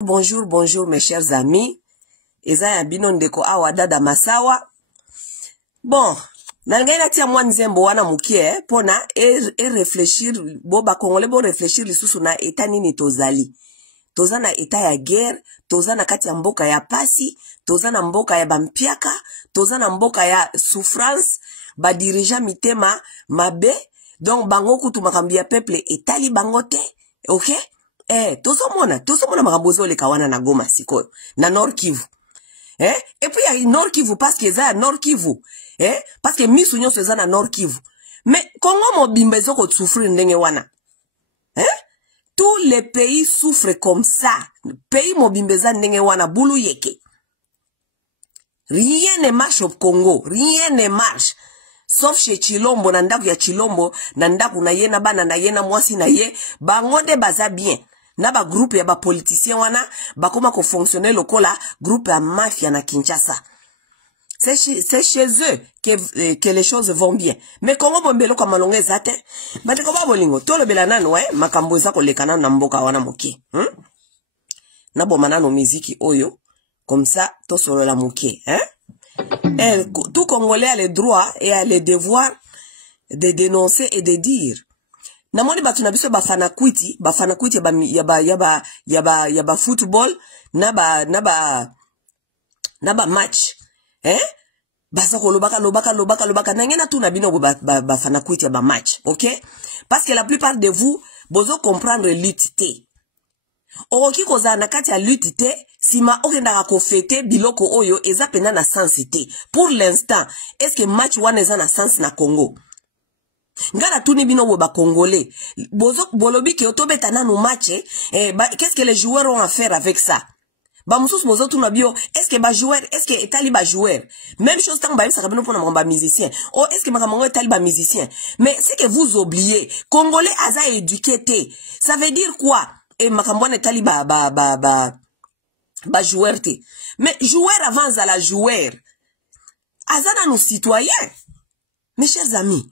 Bonjour, bonjour mes chers amis. Eza ya bino ndeko awa dada masawa. Bon, nangai na tia mwa nzembo wana mukie pona réfléchir bo ba congolais bo réfléchir lisusu na eta nini tozali. Toza na eta ya guerre, toza na kati ya mboka ya pasi, toza na mboka ya bampiaka, toza na mboka ya souffrance, ba dirigeant mitema mabe, donc bango kutu makambi ya peuple etali bango te, OK? Tozo mona makambozo le kawana na Goma sikoyo, na Nord Kivu. Et puis il y a Nord Kivu parce que ça Nord Kivu. Parce que misu nyonso eza na Nord Kivu. Mais Congo mobimba ezoko souffrir ndenge wana. Tous les pays souffrent comme ça. Pays mobimba eza ndenge wana bulu yeke. Rien ne marche au Congo, rien ne marche. Sauf chez Chilombo, na ndaku ya Chilombo, na ndaku na ye na bana na ye na mwasi na ye, bangonde baza bien. Na ba groupe ya ba politicien wana, ba koma ko fonctionner lokola groupe ya mafia na Kinshasa. C'est chez eux que les choses vont bien. Mais Congo bombelo kwa malonge zate, bate ko ba bolingo, tolo bela nanu makambo za ko lekana na mboka wana moke. Na bomana no muziki oyo, comme ça, to solo la moke. Tout Congolais a le droit et a le devoir de dénoncer et de dire. Namoni batu na biso bafana kwiti yaba football na ba match. Basa ko lobaka nangena tu na bino bafana kwiti yaba match, OK? Parce que la plupart de vous bozo comprendre lutte te. Oroki koza na kati ya lutte te, sima okenda ko fete biloko oyo eza pena na sens te. Pour l'instant, est-ce que match wana eza na sens na Congo? Ngala tuni bino ba congolais. Bolobi ke otobeta na no match, qu'est-ce que les joueurs ont à faire avec ça? Ba mususu bozo tuna bio, est-ce que ba joueur, est-ce que etali ba joueur? Même chose tant ba yisa kabino pona ba musicien. Oh, est-ce que makamongo etali ba musicien? Mais c'est que vous oubliez, congolais aza éduqué te. Ça veut dire quoi? Et makambone etali ba joueur te. Mais joueur avant à la joueur. Azana nos citoyens. Mes chers amis,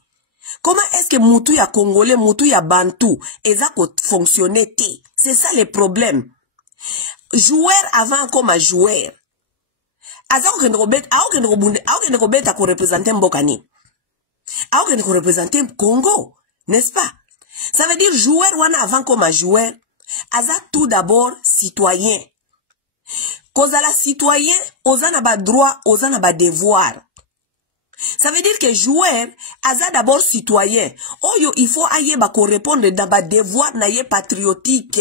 comment est-ce que mutu ya congolais, mutu ya bantu, eza ko fonctionner te? C'est ça le problème. Joueur avant comme joueur. Aza ko kende robeta ko représenter mbokani. A ko kende ko représenter Congo, n'est-ce pas? Ça veut dire joueur wana avant comme joueur. Aza tout d'abord citoyen. Kozala citoyen, ozana ba droit, ozana ba devoir. Ça veut dire que joueur, aza d'abord citoyen. Oyo, il faut aye ba répondre dans ba devoir na ye patriotique.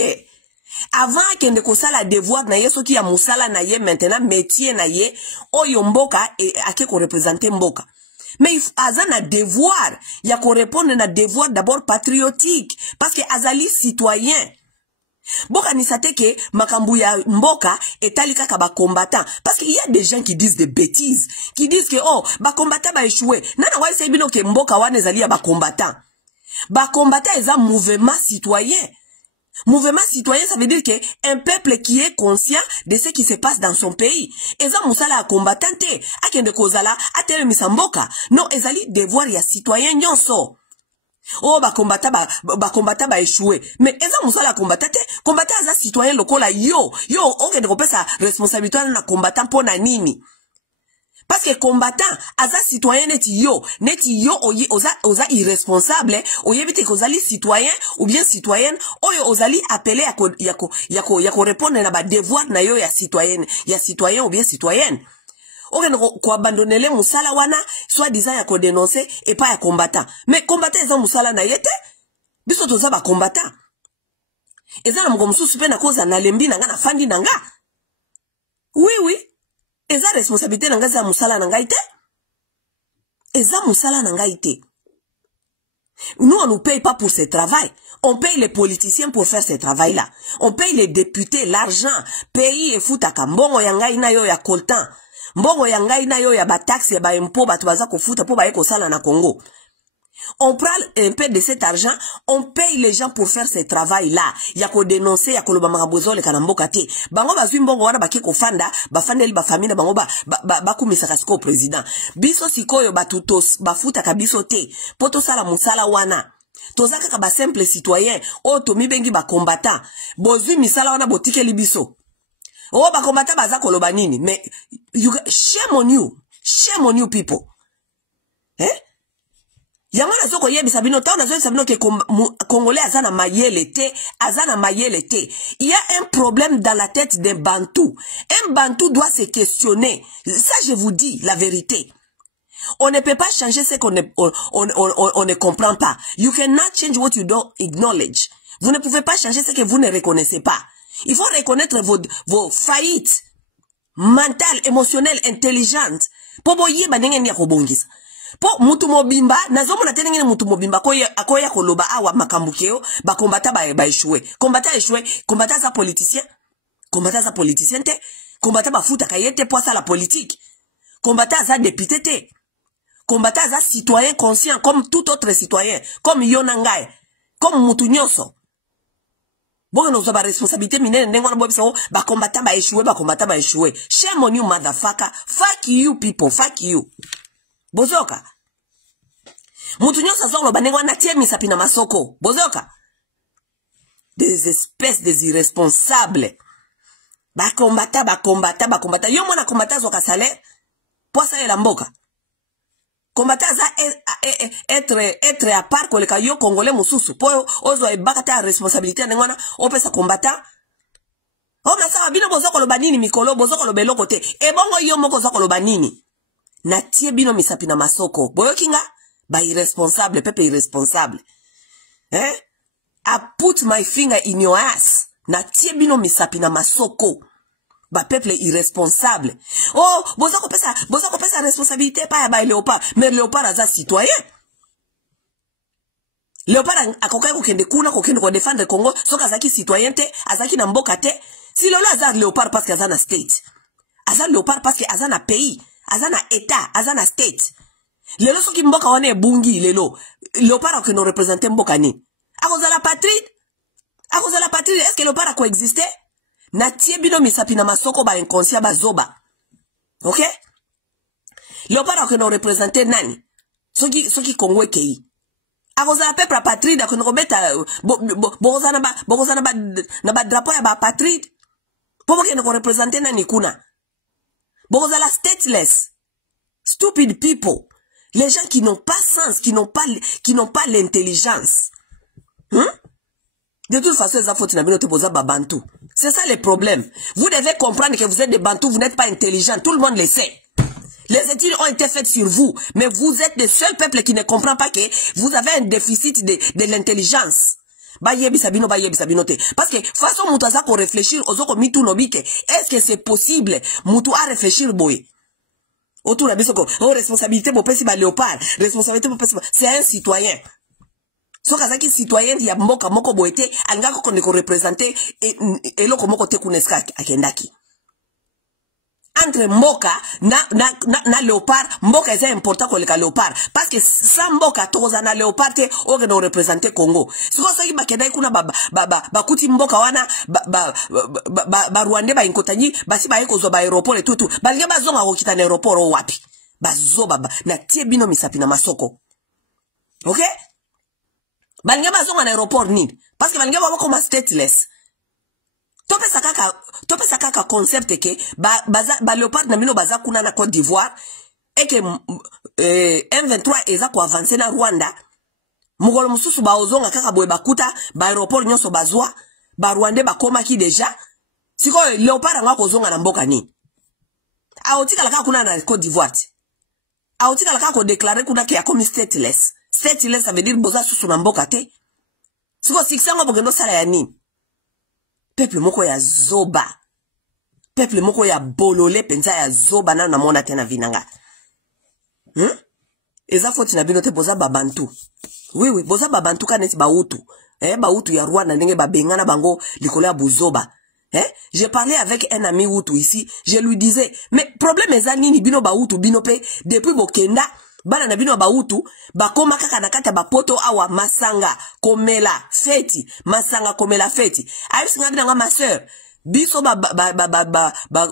Avant que ne kosala devoir na ye, so ki ya musala na ye, maintenant métier na ye, oyo mboka e ake ko représenter mboka. Mais aza na devoir, ya ko répondre na devoir d'abord patriotique. Parce que azali citoyen. Boka nisate ke makambu ya mboka etali kaka ba combattant, parce qu'il y a des gens qui disent des bêtises, qui disent que oh ba combattant ba échoué. Nana wa ise bino ke mboka wana ezali ya ba combattant. Ba combattant eza mouvement citoyen. Mouvement citoyen, ça veut dire que un peuple qui est conscient de ce qui se passe dans son pays. Eza musala combattant te, akende kozala atele misamboka. Non, ezali devoir ya citoyen nyonso. Oh, ba combattant ba échoué. Mais eza musala combattant te, combattant eza citoyen lokola yo, oke de kopesa responsabilité na combattant pona nini. Parce que combattant aza citoyen neti yo oza irresponsable, oyebite kozali citoyen ou bien citoyenne, oyo ozali appelé yako répondre na ba devoir na yo ya citoyen ou bien citoyenne. Oke ko abandonner le musala wana, soit disant yako dénoncer et pas ya combattant. Mais combattant eza musala na yete, biso toza ba combattant. Eza na mko mususu pe na koza na lembi nanga na fandi nanga. Oui. Eza responsabilité nanga za musala nanga ite. Eza musala nanga ite. Nous, on nous paye pas pour ce travail. On paye les politiciens pour faire ce travail-là. On paye les députés, l'argent. Pays et foutaka. Mbongo yanga ina yo ya coltan. Mbongo yanga ina yo ya ba taxe ya ba impôt ba tubaza ko futa po ba eko sala na Congo. On prend un peu de cet argent, on paye les gens pour faire ce travail-là. Yako dénoncer, yako loba makabozo le kanamboka te. Bango bazwi mbongo wana bake ko fanda, ba fandeli ba famille bango ba kumisa kasiko président. Biso sikoyo batutos bafuta kabiso te. Poto sala musala wana. Toza kaka ba simple citoyen, o to mi bengi ba combattant. Bozwi misala wana botike libiso. Oh, ba combattant baza koloba nini. Mais, shame on you people. Hein? Yamana zoko yebisa bino ta na zo sabino ke congolais azana mayele te, azana mayele te. Il y a un problème dans la tête d'un bantou. Un bantou doit se questionner. Ça je vous dis la vérité. On ne peut pas changer ce qu'on ne comprend pas. You cannot change what you don't acknowledge. Vous ne pouvez pas changer ce que vous ne reconnaissez pas. Il faut reconnaître vos faillites mentales, émotionnelles, intelligentes. Pobo yeba ndenge ni akobongisa. Po mutu mobimba nazomo na tenengene mutu mobimba akoya koloba awa makambukeo ba kombata ba échouer. Kombata za politicien. Kombata za politicien te. Kombata ba futa kayete poisa la politique. Kombata za député te. Kombata za citoyen conscient comme tout autre citoyen, comme Yonangai, comme mutu nyonso. Bon, nous avons responsabilité minene ndengwana bobiso ba kombata ba échouer. Shame on you motherfucker. Fuck you people, fuck you. Bozoka. Mutu nyonso zongo bandengwana tie misapi na masoko. Bozoka. Des espèces des irresponsables. Ba kombata. Yo mona kombata zoka salaire. Poisa ya mboka. Kombata za être à part koleka yo congolais mususu. Po ozo ebakata responsabilité ndengwana opesa kombata. O masa bino bozoko lo banini mikolo bozoko lo beloko te. E bongo yo moko zoko lo banini. Na tie bino misapi na masoko. Boyo kinga ba irresponsable, pepe irresponsable. I put my finger in your ass. Na tie bino misapi na masoko. Ba peuple irresponsable. Oh, bozoko pesa responsabilité pa ya ba Léopard, mais Léopard aza citoyen. Léopard akokai kokende kuna kokende ko défendre Congo, soka azaki citoyen te, azaki na mboka te. Si lolo aza Léopard parce que aza na state. Aza Léopard parce que aza na pays, aza na état, aza na state. Lelo soki mboka wane bungi lelo. Léopard okeno représenter mboka ni. Akoza la patrie. Est-ce que Léopard a coexisté? Na tie bino misapi na masoko ba inconscient ba zoba. Ok? Léopard a kono représenter nani? Soki Congo kei. Akoza la peuple apatride a kono kobeta bokoza na ba drapeau ya ba apatride. Pobo kono représenter nani kuna? Bokoza la stateless. Stupid people. Les gens qui n'ont pas sens, qui n'ont pas l'intelligence. De toute façon, c'est ça le problème. Vous devez comprendre que vous êtes des Bantous, vous n'êtes pas intelligents. Tout le monde le sait. Les études ont été faites sur vous, mais vous êtes le seul peuple qui ne comprend pas que vous avez un déficit de l'intelligence. Parce que façon moutaza ko réfléchir aux autres mitou nobike, est-ce que c'est possible moutou à réfléchir boy? Autour de bisoko, responsabilité pour pesi ba Léopard, responsabilité pour pesi c'est un citoyen. So kazaki citoyen ya mboka moko boete alingako koneko représenter et loko moko te kuneska akendaki. Entre mboka na Léopard, mboka est important ko leka Léopard parce que sans mboka toza na Léopard te oge no représenter Congo. Siko soki bakendai kuna bakuti mboka wana ba Rwanda ba inkotanyi basi ba eko zo ba aéroport et tout balinga bazonga ko kita na aéroport o wapi bazoba na tie bino misapi na masoko. OK? Balinga bazonga na aéroport nini? Parce que balinga bako ma stateless. Topesa kaka concept ke ba Léopard na mino baza kuna na Côte d'Ivoire et que M23 eza ko avancer na Rwanda. Mugolo mususu ba ozonga kaka boye bakuta ba aéroport nyonso bazwa ba Rwanda bakoma ki déjà. Siko Léopard nga ko zonga na mboka ni. Aotika la kaka kuna na Côte d'Ivoire. Aotika la kaka ko déclarer kuna ke ya comme stateless. Stateless ça veut dire boza susu na mboka te. Siko siksango bogendo sala ya nini? Peuple moko ya zoba. Peuple moko ya bolole penza ya zoba na mona tena vinanga. Eza foti na bino te boza babantu. Oui, boza babantu kaneti ba utu. Ba utu ya Rwanda ndenge ba bengana bango likolo ya buzoba. J'ai parlé avec un ami utu ici, je lui disais, mais problème eza nini bino ba utu bino pe depuis bokenda bana na bino ba utu ba koma kaka na kata ba poto awa masanga komela feti masanga komela feti ayisi ngabi nga ma sœur biso ba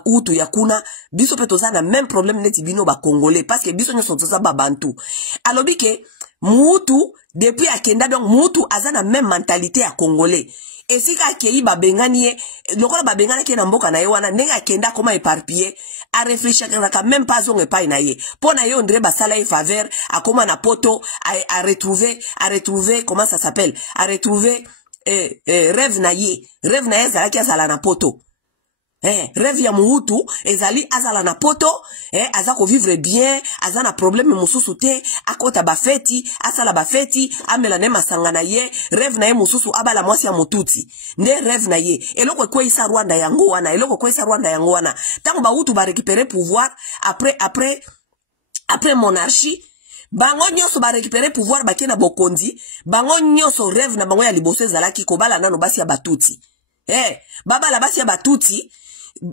utu ya kuna biso pe toza na même problème neti bino ba congolais parce que biso nyoso toza ba bantu alobi ke mutu depuis akenda donc mutu aza na même mentalité ya congolais esika akei babengani ye lokola babengani ke na mboka na ye wana ndenge akenda koma éparpillé a réfléchir ka même pas zonge pa na ye po na ye ondre basala ye faveur akoma na poto a retrouver comment ça s'appelle a retrouver rêve na ye zalaki azala na poto rêve ya muhutu ezali azala na poto aza ko vivre bien aza na problème mususu te akota bafeti asala bafeti amela ne masanga na ye rêve na ye mususu abala mwasi ya mututi nde rêve na ye eloko kwesa Rwanda yango wana tango bahutu ba récupérer pouvoir après monarchie bango nyonso ba récupérer pouvoir bakena bokonzi bango nyonso rêve na bango ya liboso ezalaki kobala nano basi ya batuti babala basi ya batuti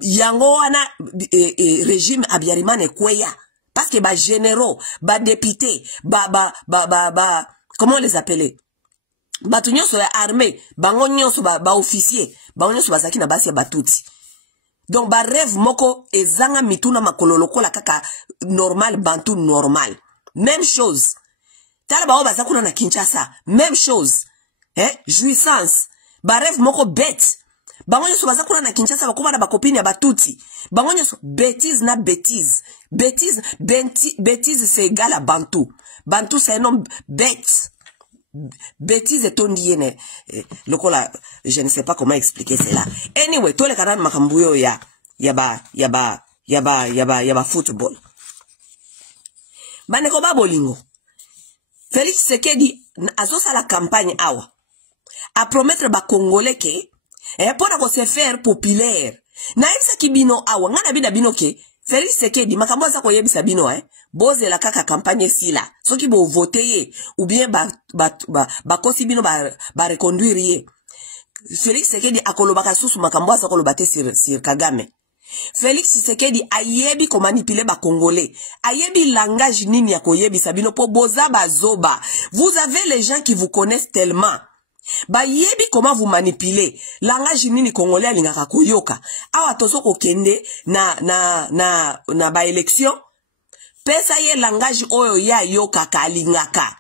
yango wana régime Habyarimana kweya parce que ba généraux ba députés comment on les appelait batu nyonso ya armée bango nyonso ba officier bango nyonso bazaki na basi ya batuti donc ba rêve moko ezanga mituna makolo lokola kaka normal bantu normal même chose tala bao bazakuna na Kinshasa même chose jouissance ba rêve moko bête bango nyonso bazakuna na Kinshasa bakoma na bakopini ya batuti bango nyonso bêtise na bêtise c'est égal à bantu c'est un nom bête bêtise et tondiene lokola je ne sais pas comment expliquer cela anyway tole kana makambuyo ya ba football baneko ba bolingo Félix Tshisekedi azosa la campagne awa a promettre ba congolais ke pona ko se faire populaire na isa kibino awa ngana bina bino ke Félix Tshisekedi makambo za ko yebisa bino boze la kaka campagne sila soki bo voter ye ou bien ba kosi bino ba reconduire ye Félix Tshisekedi akolobaka susu makambo za kolobate sur Kagame Félix Tshisekedi ayebi ko manipuler ba congolais ayebi langage nini ya koyebisa bino po boza bazoba vous avez les gens qui vous connaissent tellement ba yebi comment vous manipuler langage nini congolais alingaka koyoka awa tozo ko kende na ba élection pesa ye langage oyo ya yoka kalingaka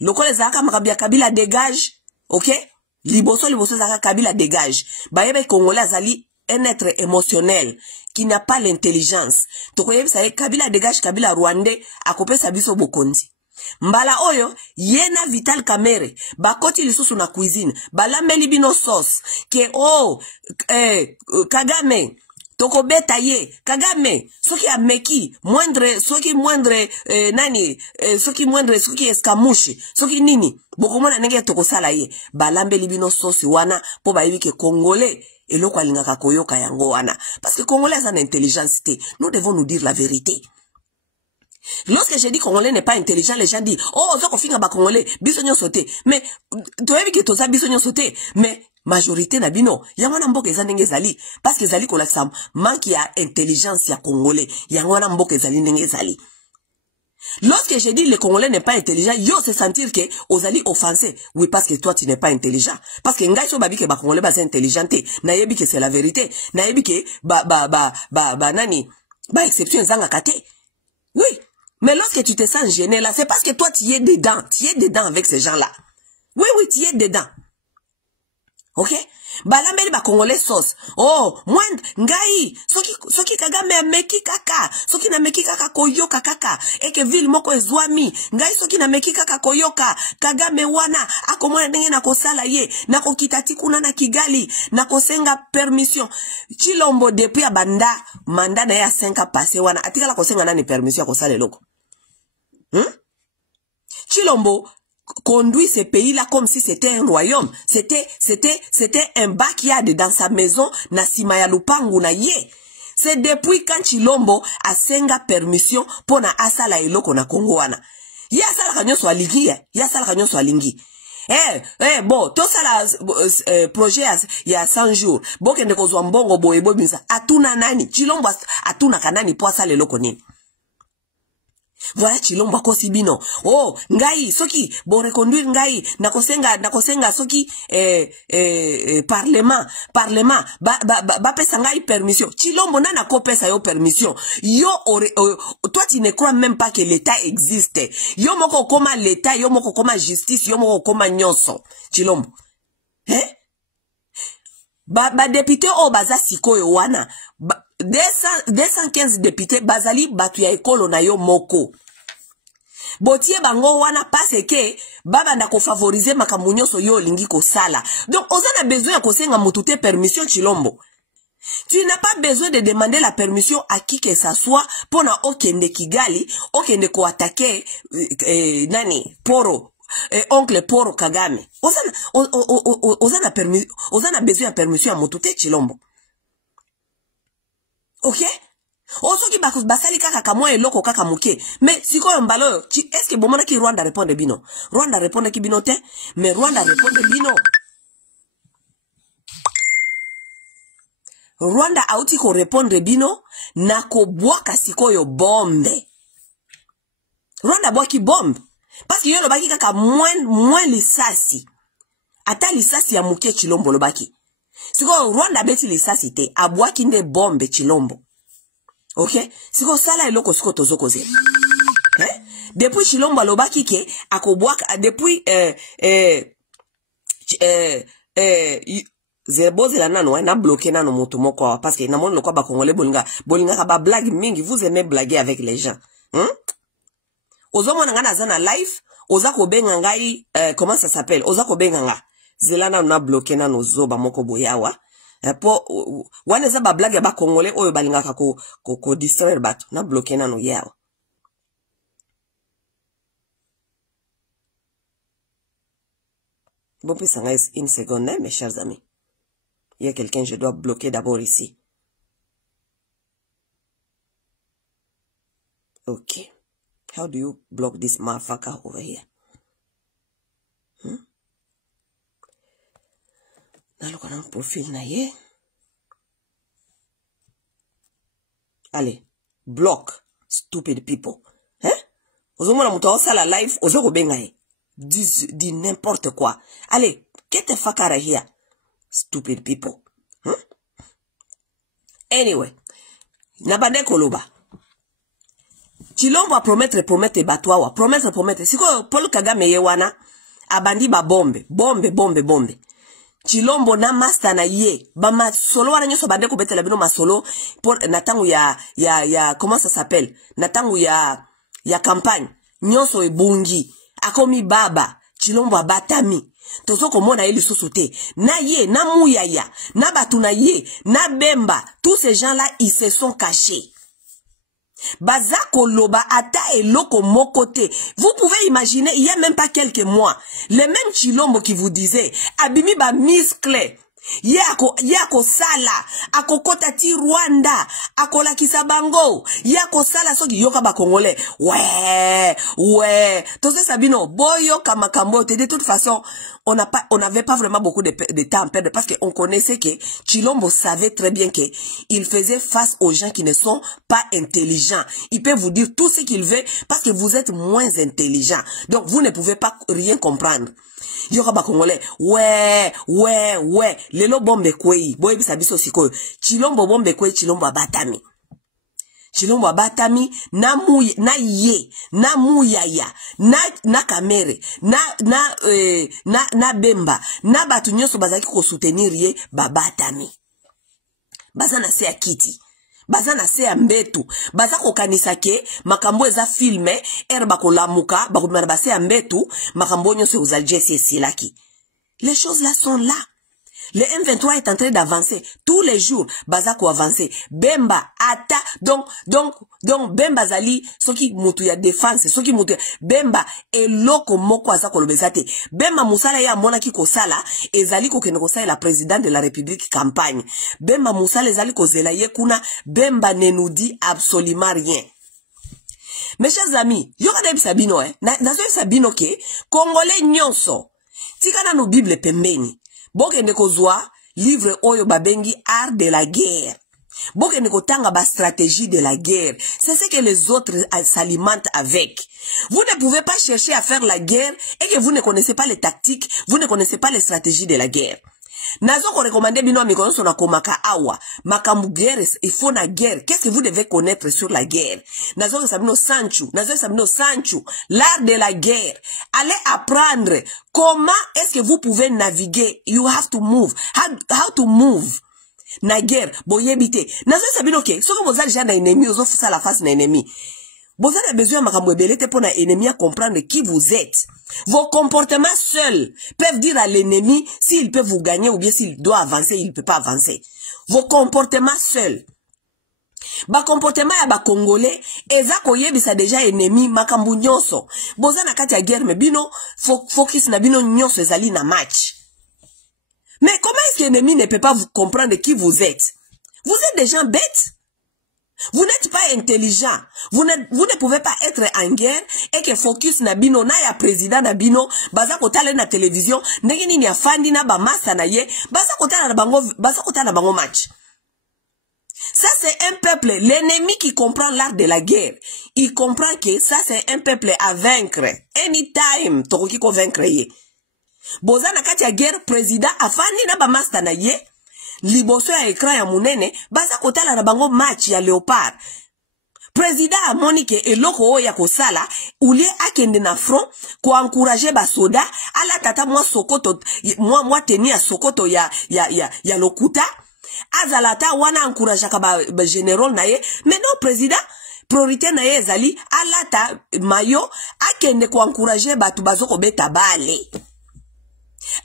lokola zaka makabia Kabila dégage OK liboso zaka Kabila dégage ba yebe congolais azali un être émotionnel qui n'a pas l'intelligence tokoyebisa Kabila dégage Kabila rwandais akopesa biso bokonzi mbala oyo yena Vital Kamerhe bakoti lisusu na cuisine balambeli bino sauce ke Kagame toko beta ye Kagame soki ameki moindre soki eskamushi soki nini bokomona ndenge toko sala ye balambeli bino sauce wana po bayebi ke congolais eloko alingaka koyoka yango wana parce que congolais a une intelligence te nous devons nous dire la vérité. Lorsque je dis congolais n'est pas intelligent, les gens disent oh ça konfinga ba congolais biso nyonso te mais toyebi ke toza biso nyonso te mais majorité na bino yango na mboka eza ndenge ezali parce que ezali kolakisa manque ya intelligence ya congolais yango na mboka ezali ndenge ezali. Lorsque je dis le congolais n'est pas intelligent yo se sentir que ozali offensé oui parce que toi tu n'es pas intelligent parce que ngai so babi ke ba congolais ba intelligenté na yebi que c'est la vérité na yebi que nani ba exception zanga kate oui. Mais lorsque tu te sens gêné là, c'est parce que toi tu es dedans avec ces gens-là. Oui, tu es dedans. OK? Balambeli ba congolais sauce. Oh, moi ngai, soki Kagame ameki kaka, soki na meki kaka koyoka kaka, et que ville moko ezwami, ngai soki na meki kaka koyoka, Kagame wana akomona ndenge na kosala ye, na kokitati kuna na Kigali, na kosenga permission. Chilombo depuis abanda mandat na ya 5 ans passé wana, atikala kosenga nani permission ya kosala loko. Chilombo conduit ce pays-là comme si c'était un royaume. C'était un backyard dans sa maison, na simaya lupangu na ye. C'est depuis quand Chilombo a senga permission pour na asala eloko na Congo wana. Ya asala kanyo so alingi. Bon, tout ça la projet ya 100 jours. Bo kende kozwa mbongo boyebo binsa. Atuna nani? Chilombo atuna kanani po asala eloko nini? Voilà Chilombo kosi bino. Oh, ngai soki bo reconduire ngai nakosenga soki parlement ba pesa ngai permission. Chilombo nana ko pesa yo permission. Yo toi tu ne crois même pas que l'état existe. Yo moko koma l'état, yo moko koma justice, yo moko koma nyonso. Chilombo. député o baza sikoyo wana 215 députés bazali batu ya ekolo na yo moko botie bango wana parce que babanda ko favoriser makambo nyonso yo lingi ko sala. Donc oza na besoin ya kosenga mutu te permission Chilombo. Tu n'as pas besoin de demander la permission à qui que ça soit pour na okende Kigali, okende ko attaquer nani Poro, oncle Poro Kagame. Oza na besoin de permission à mutu te Chilombo. OK? Oso ki basali kaka kamwa eloko kaka muke. Mais siko mbalo, est-ce que bomona ki Rwanda répondre bino? Rwanda répondre ki bino te, mais Rwanda répondre bino. Rwanda auti ko répondre bino na ko bwaka sikoyo bombe. Rwanda bwaki bombe. Parce que yo lobaki kaka moins lisasi. Ata lisasi ya muke Chilombo lobaki. Siko Rwanda beti lisasi te, abwaki nde bombe Chilombo. OK? Siko sala eloko siko tozoko ze. Depuis Chilombo alobaki ke akobwaka depuis zeboze la nano na bloqué nano moto moko parce que na mon lokwa ba congolais bolinga ka ba blague mingi, vous aimez blaguer avec les gens. Ozo mona ngana zana live, oza ko benga ngai comment ça s'appelle? Oza ko benga nga. Zelana na bloqué nano zoba moko boyawa. Po wane za ba blague ba congolais oyo balingaka ko distraire bato na bloquer nano yawa. Bon puis ça une seconde mes chers amis. Il y a quelqu'un je dois bloquer d'abord ici. OK. How do you block this motherfucker over here? Naloka na profil na ye. Allez, block stupid people. Ozo mona muto osala live ozo ko benga ye. Dis n'importe quoi. Allez, get the fuck out of here. Stupid people. Anyway, nabande koloba. Chilombo a promettre batwawa. Promettre. Siko Paul Kagame ye wana abandi ba bombe. Bombe. Chilombo na master na ye. Ba solo wana nyoso bande ko betela bino masolo pour natangu ya comment ça s'appelle? Natangu ya campagne. Nyoso ebungi. Akomi baba. Chilombo abatami. Tozo komona eli sosote. Na ye, na muyaya, na batu na ye, na bemba. Tous ces gens-là, ils se sont cachés. Bazako loba ata eloko mokote. Vous pouvez imaginer, il y a même pas quelques mois, le même Chilombo qui vous disait, abimi ba miscle. Yako sala, ako kota ti Rwanda, ako la kisabango, yako sala soki yoka ba congolais. Ouais. Tose Sabino, boyo kamakambo, de toute façon, on n'avait pas vraiment beaucoup de temps à perdre parce qu'on connaissait que Chilombo savait très bien que il faisait face aux gens qui ne sont pas intelligents. Il peut vous dire tout ce qu'il veut parce que vous êtes moins intelligents. Donc vous ne pouvez pas rien comprendre. Yoka ba congolais, ouais, lelo bombe kwei, boye bisabiso sikoyo, Chilombo bombe kwei, Chilombo abatami. Chilombo abatami, na ye, na muyaya, na kamere, na bemba, na batu nyoso bazaki ko soutenir ye, babatami. Baza na se akiti. Baza na se ambetu. Baza ko kanisa ke, makambo eza filme, bako lamuka, bako mwana se ambetu, makambo nyoso uzalje se silaki. Les choses là sont là. Le M23 est en train d'avancer. Tous les jours, baza ko avancer. Bemba, ata, donc, Bemba zali, soki mutu ya défense, soki mutu, Bemba, eloko moko aza kolobezate. Bemba musala ya mona ki kosala, ezali ko kene kosala la présidente de la République campagne. Bemba musala ezali ko zela ye kuna, Bemba ne nous dit absolument rien. Mes chers amis, yoka debi sabino, nazo sabino ke, Congolais nyonso, tika na no Bible pembeni. Boke neko zwa livre oyo babengi art de la guerre. Boke neko tanga ba stratégie de la guerre. C'est ce que les autres s'alimentent avec. Vous ne pouvez pas chercher à faire la guerre et que vous ne connaissez pas les tactiques, vous ne connaissez pas les stratégies de la guerre. Nazo ko recommander bino amikono so na komaka awa. Makambu guerre, il faut na guerre. Qu'est-ce que vous devez connaître sur la guerre? Nazo ko sabino sanchu. Nazo ko sabino sanchu. L'art de la guerre. Allez apprendre comment est-ce que vous pouvez naviguer. You have to move. How to move. Na guerre. Boyebite. Nazo ko sabino ke. So ko bozali ja na ennemi, ozo fusa la face na ennemi. Vous avez besoin de pour l'ennemi à comprendre qui vous êtes. Vos comportements seuls peuvent dire à l'ennemi s'il peut vous gagner ou bien s'il doit avancer, il ne peut pas avancer. Vos comportements seuls. Ba comportement ya ba Congolais, eza koyebisa déjà ennemi makambu nyonso. Boza na kati ya guerre me bino focus na bino nyonso ezali na match. Mais comment est-ce que l'ennemi ne peut pas vous comprendre qui vous êtes? Vous êtes des gens bêtes. Vous n'êtes pas intelligent. Vous ne pouvez pas être en guerre et que focus na bino na ya président na bino baza kotala na télévision ndenge nini ya fandi na ba masa na ye baza kotala na bango match. Ça c'est un peuple, l'ennemi qui comprend l'art de la guerre. Il comprend que ça c'est un peuple à vaincre. Anytime tokoki ko vaincre ye. Boza na kati ya guerre président afandi na ba masa na ye. Liboso ya ekran ya munene baza kotala na bango match ya Léopard. Président amoni ke eloko oya kosala ulie akende na front ko encourager ba soda ala tata mwa sokoto mwa teni ya sokoto ya lokuta azalata wana encourager ka ba général na ye. Mais non président priorité na ye ezali alata mayo akende ko encourager batu bazoko beta bale.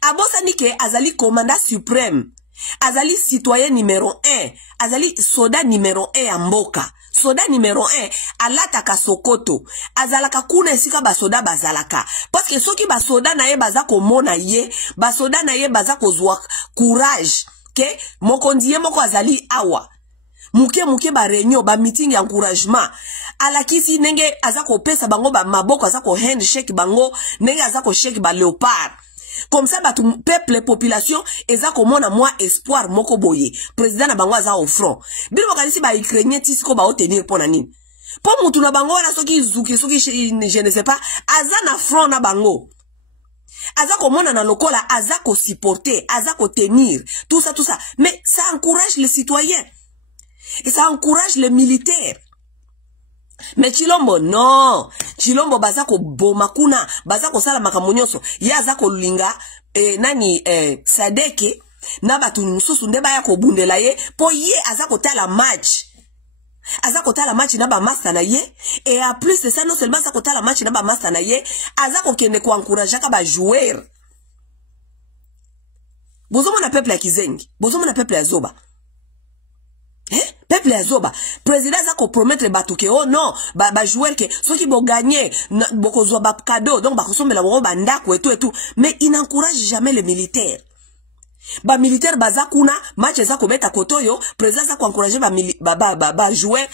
Abosa nike azali commandant suprême. Azali citoyen numéro 1. Azali soda numéro 1 ya mboka. Soda numéro 1 alataka sokoto. Azalaka kuna esika basoda bazalaka. Parce que soki basoda na ye baza komona ye, basoda na ye baza kozwa courage. Ke mokondiye moko azali awa. Muke ba réunion, ba meeting ya encouragement. Alakisi nenge azako pesa bango ba maboko azako handshake bango, nenge azako shake ba Léopard. Comme ça, bah, tout peuple, population, eza komona moi espoir moko boye. Président na bango aza au front. Bilo mokalisi ba Ukrainien tisiko ba otenir pona nini. Po mutu na bango wana soki zuki je ne sais pas, aza na front na bango. Aza komona na lokola, aza ko supporter, aza ko tenir, tout ça. Mais ça encourage les citoyens. Et ça encourage les militaires. Mais Chilombo, non. Chilombo bazako bomakuna, bazako sala makamonyoso. Yazako linga, sadeke, nabatu nususu ndeba yako bundela ye, po ye azako tala match. Azako tala match naba master na ye. Et en plus de ça, non seulement azako tala match naba master na ye, azako kende ko encourager ka ba joueur. Bozomo na peuple ya Kizengi, bozomo na peuple ya Zoba. Peuple ya Zoba, président zako promettre batuke oh non, ba joueur ke ceux qui vont gagner boko zo ba cadeau donc ba kosombela bo ba ndako et tout, mais il n'encourage jamais les militaires. Ba militaire bazakuna match zako beta kotoyo, président zako encourager ba joueur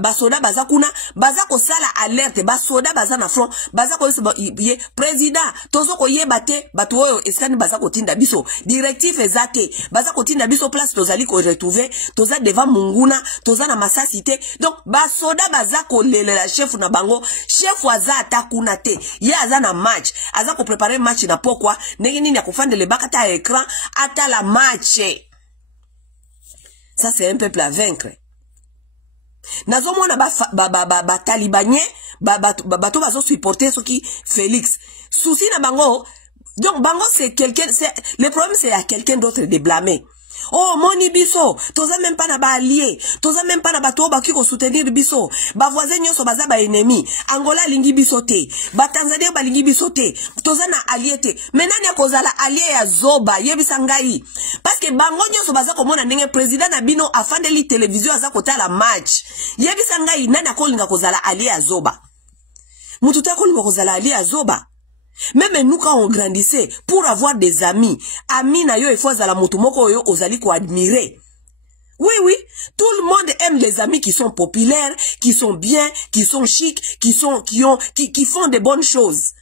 ba soda bazakuna, bazako sala alerte, ba soda bazana front, bazako ye président tozoko yebate batu oyo esani bazako tinda biso, directif ezate, bazako tinda biso place tozali ko retrouver, toza devant munguna, toza na masasite. Donc ba soda bazako lelela chef na bango, chef waza atakuna te, ye azana match, azako préparer match na pokwa, ndenge nini ya kufande le bakata à écran ata la match. Ça c'est un peuple à vaincre. Nazo mona ba talibanien bato bazo supporter ce qui Félix. Souci na bango. Donc bango c'est quelqu'un, le problème c'est à quelqu'un d'autre de blâmer. Oh moni biso, toza même pas na ba allié, toza même pas na bato ba ki ko soutenir biso. Ba voisin nyonso baza ba ennemi. Angola lingi biso te, ba Tanzania ba lingi biso te. Toza na allié te. Maintenant ya kozala allié ya Zoba, yebisa ngai. Parce que bango nyonso baza komona ndenge président na bino afandeli télévision aza kotala match. Yebisa ngai nani akolinga kozala allié ya Zoba. Mutu ta kolinga kozala allié ya Zoba. Même nous quand on grandissait, pour avoir des amis, amis na yo efo za la mutu moko yo ozali ko admirer. Oui, tout le monde aime les amis qui sont populaires, qui sont bien, qui sont chics, qui font de bonnes choses.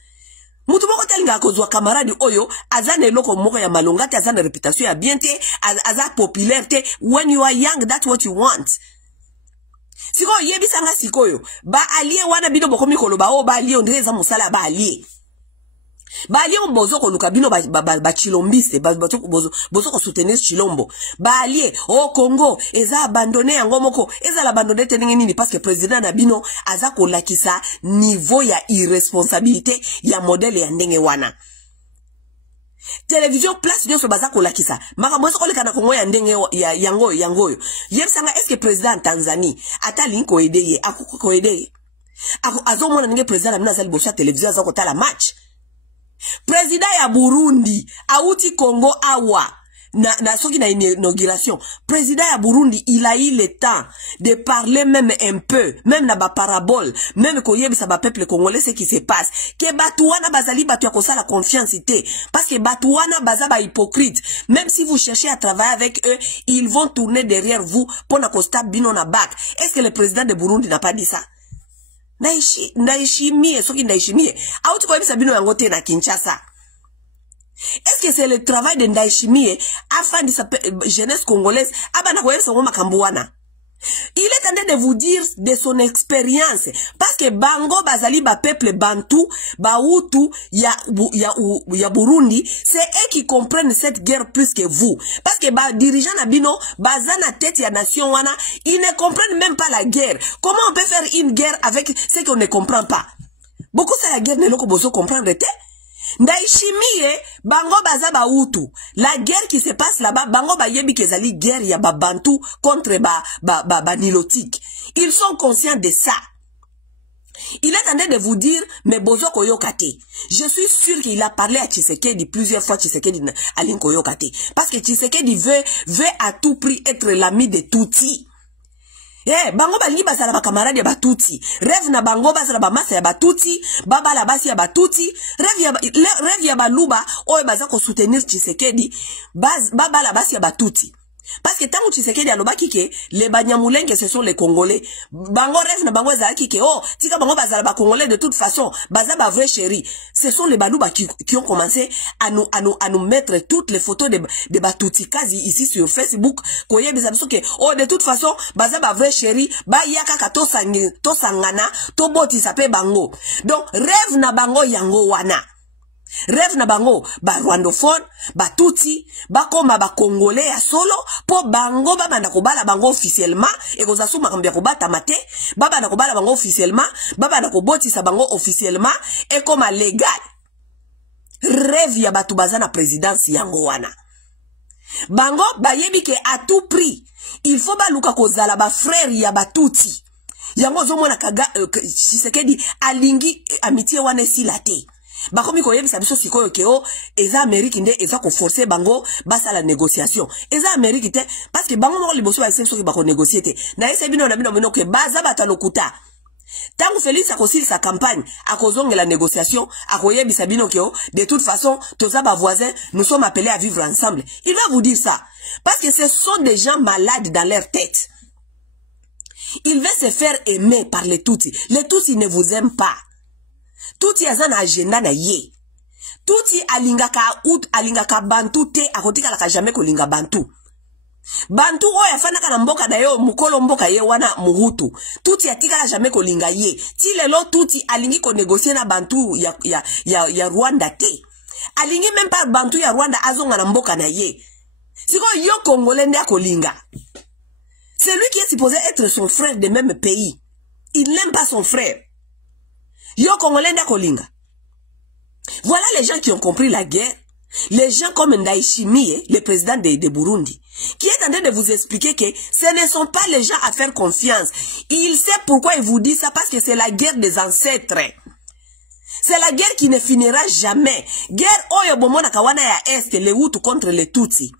Mutu moko telinga kozwa camarade oyo, azane loko moko ya malonga te, azane réputation ya bien te, aza populaire te. When you are young, that's what you want. Siko yebisanga sikoyo, ba allié wana bido bokomi koloba o ba allié ondreza musala ba allié. Bali on bozo ko lukabino ba chilombiste bozo ko soutenir Chilombo. Bali au Congo eza abandonné yango moko eza l'abandonné tenenge nini parce que président Nabino aza ko lakisa niveau ya irresponsabilité ya modèle ya ndenge wana. Télévision place nyonso baza ko lakisa. Maka mweso ko lekana Congo ya ndenge ya yango. Yebsanga est-ce que président Tanzanie ata linko edeye akuko edeye. Azo mona ninge président Nabino azali bosa télévision aza ko tala match. Président ya Burundi auti Congo awa na soki na inauguration. Président ya Burundi il a eu le temps de parler même un peu, même na ba parabole, même ko yebisa ba peuple congolais ce qui se passe. Que batouana bazali batu ya kosala confiance té parce que batouana baza ba hypocrite. Même si vous cherchez à travailler avec eux, ils vont tourner derrière vous pour na costa bino na bac. Est-ce que le président de Burundi n'a pas dit ça? Ndaishimie soki ndaishimie auti kwa bino yango te na Kinshasa. Est-ce que c'est le travail de Ndaishimie afin de sa jeunesse congolaise abana kwa yebisa makambo wana? Il est en train de vous dire de son expérience parce que bango bazali ba peuple bantou ba hutu ya Burundi, c'est eux qui comprennent cette guerre plus que vous parce que ba dirigeant na bino bazana tête ya nation wana, ils ne comprennent même pas la guerre. Comment on peut faire une guerre avec ce qu'on ne comprend pas? Beaucoup ça la guerre ne loko bozo comprendre te. Ndaishimie bango baza ba hutu. La guerre qui se passe là-bas, bango ba yebi kezali guerre ya ba bantu contre ba nilotique. Ils sont conscients de ça. Il est en train de vous dire, mais bozo koyokate. Je suis sûr qu'il a parlé à Tshisekedi plusieurs fois, Tshisekedi alin koyokate. Parce que Tshisekedi veut à tout prix être l'ami de Tutsi. Eh, bango ba liba sala ba camarade ya batuti. Rêve na bango ba sala ba masa ya batuti, baba la basi ya batuti, rêve ya baluba oyo baza ko soutenir Tshisekedi, baba la basi ya batuti. Parce que tant que Tshisekedi alobaki ke les Banyamulenge ce sont les Congolais. Bango rêve na bango ezalaki ke oh, tika bango bazala ba Congolais de toute façon, baza ba vrai chéri. Ce sont les baluba qui ont commencé à nous mettre toutes les photos de batuti kazi ici sur Facebook. Koye bisabiso ke oh de toute façon, baza ba vrai chéri, ba yaka ka to sangana, to boti sape bango. Donc rêve na bango yango wana. Rêve na bango ba rwandophone ba tuti ba koma ba congolais ya solo po bango ba banda ko bala bango officiellement e ko zasu makambi ko bata mate ba banda ko bala bango officiellement ba banda ko botisa bango officiellement e koma légal. Rêve ya batu bazana présidence yango wana bango ba yebi ke à tout prix il faut ba luka ko zala ba frère ya batuti yango zo mona kaga Tshisekedi alingi amitié wana silate. Bakomi ko yebisa biso sikoyo ke o eza Amerique nde eza ko forcer bango basa la négociation. Eza Amerique te parce que bango mo liboso ba senso ke bako négocier te. Na ese bino na bino ke baza batalokuta. Tangu Félix akosil sa campagne akozonge la négociation akoyebisa bino ke o de toute façon toza ba voisins nous sommes appelés à vivre ensemble. Il va vous dire ça parce que ce sont des gens malades dans leur tête. Il veut se faire aimer par les Tutsis. Les Tutsis ne vous aiment pas. Tuti azana agenda na ye. Tuti alingaka bantu te akotika la jamais kolinga bantu. Bantu oya fana kana mboka na yo mukolo mboka ye wana muhutu. Tuti atika la jamais kolinga ye. Ti lelo tuti alingi ko négocier na bantu ya Rwanda te. Alingi même pas bantu ya Rwanda azonga na mboka na ye. Siko yo Congolais ndia kolinga. C'est lui qui est supposé être son frère de même pays. Il n'aime pas son frère. Yo Congolais nda kolinga. Voilà les gens qui ont compris la guerre. Les gens comme Ndaishimie, le président de Burundi, qui est en train de vous expliquer que ce ne sont pas les gens à faire confiance. Il sait pourquoi il vous dit ça, parce que c'est la guerre des ancêtres. C'est la guerre qui ne finira jamais. Guerre oyo bomona kawana ya Est, les Hutu contre les Tutsi.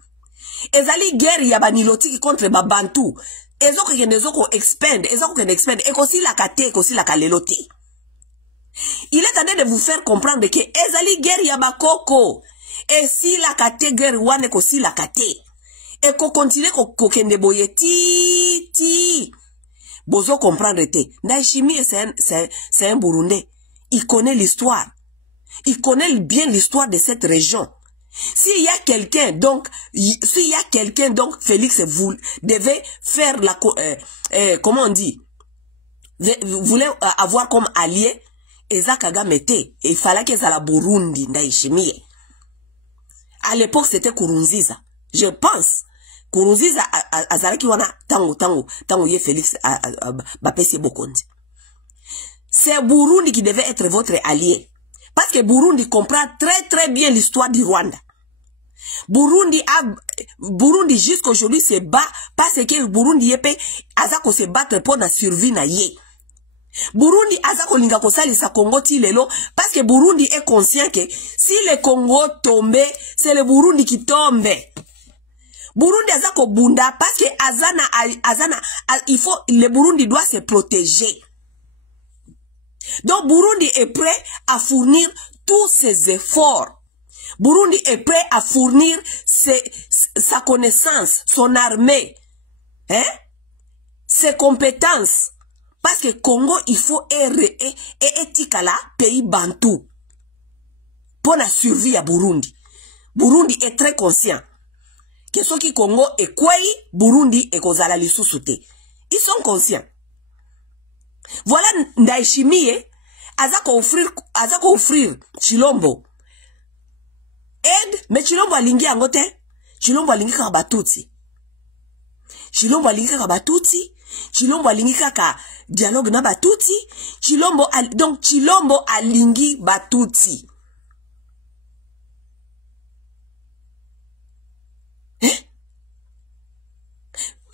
Ezali guerre ya banilotiki contre babantu. Ezoko kenezoko expand, ekosi la kate, ekosi la kalelote. Il est en train de vous faire comprendre que ezali guerre ya bakoko. Et si la kate guerre wane ko si la kate. Et ko continue ko kende boye ti. Bozo comprendre te. Ndaishimie c'est un Burundais. Il connaît l'histoire. Il connaît bien l'histoire de cette région. S'il y a quelqu'un donc, Félix, vous devez faire la, comment on dit, vous voulez avoir comme allié eza Kagame te, il fallait que ça la Burundi Ndayishimiye. À l'époque c'était Kurunziza, je pense. Kurunziza azalaki wana tango ye Félix bapesi Bokondi. C'est Burundi qui devait être votre allié. Parce que Burundi comprend très bien l'histoire du Rwanda. Burundi jusqu'aujourd'hui se bat parce que Burundi yepe azako se battre pour la survie na ye. Burundi azako linga kosali sa Congo ti lelo parce que Burundi est conscient que si le Congo tombe, c'est le Burundi qui tombe. Burundi azako bunda parce que il faut le Burundi doit se protéger. Donc Burundi est prêt à fournir tous ses efforts. Burundi est prêt à fournir sa connaissance, son armée, ses compétences. Parce que Congo, il faut étikala pays bantou pour la survie à Burundi. Burundi est très conscient que ce qui Congo est quoi, Burundi est kozala lisusu te. Ils sont conscients. Voilà Ndayishimiye azako offrir Chilombo aide, mais Chilombo alingi angote. Chilombo alingi kaka Batutsi. Chilombo alingi kaka Batutsi. Chilombo alingi kaka dialogue na Batutsi. Donc Chilombo alingi Batutsi.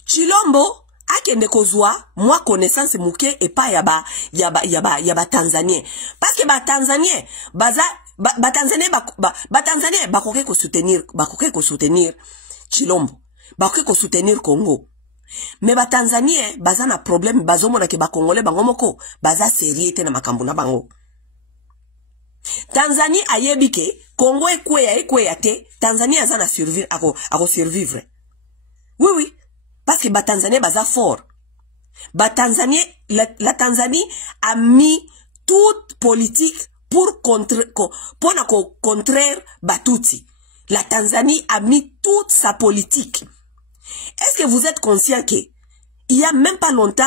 Chilombo akende kozwa moi connaissance mouke et pas yaba Tanzanien. Parce que Tanzanien Tanzanien bakoke ko soutenir Chilombo, bakoke ko soutenir Congo. Mais Tanzanien baza na problème bazomona ke ba Congolais bango moko baza sérieux te na makambo na bango. Tanzanie ayebi ke Congo ekweya te, Tanzanie aza na survivre ako survivre. Oui, parce que Tanzanie baza fort. La Tanzanie a mis toute politique pour contraire Batutsi. La Tanzanie a mis toute sa politique. Est-ce que vous êtes conscient que il y a même pas longtemps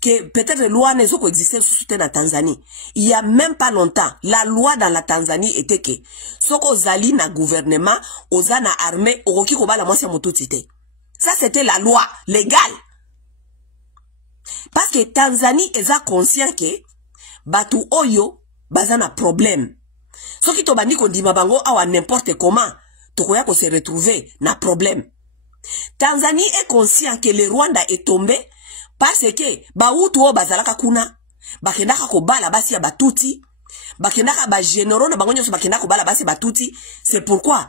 que peut-être les lois ne sont pas existées sous la Tanzanie. Il y a même pas longtemps, la loi dans la Tanzanie était que soko zali na gouvernement, oza na armée, oroki koba la mwasi mututite. Ça c'était la loi légale. Parce que Tanzanie est conscient que batu oyo bazana problème. Ce qui tobandi ko dima bango awa n'importe comment, tokoya ko se retrouver na problème. Tanzanie est conscient que le Rwanda est tombé parce que bautu o bazalaka kuna bakendaka ko bala basi ya Batuti, bakendaka ba généraux na bango nyoso bakendaka ko bala basi Batuti. C'est pourquoi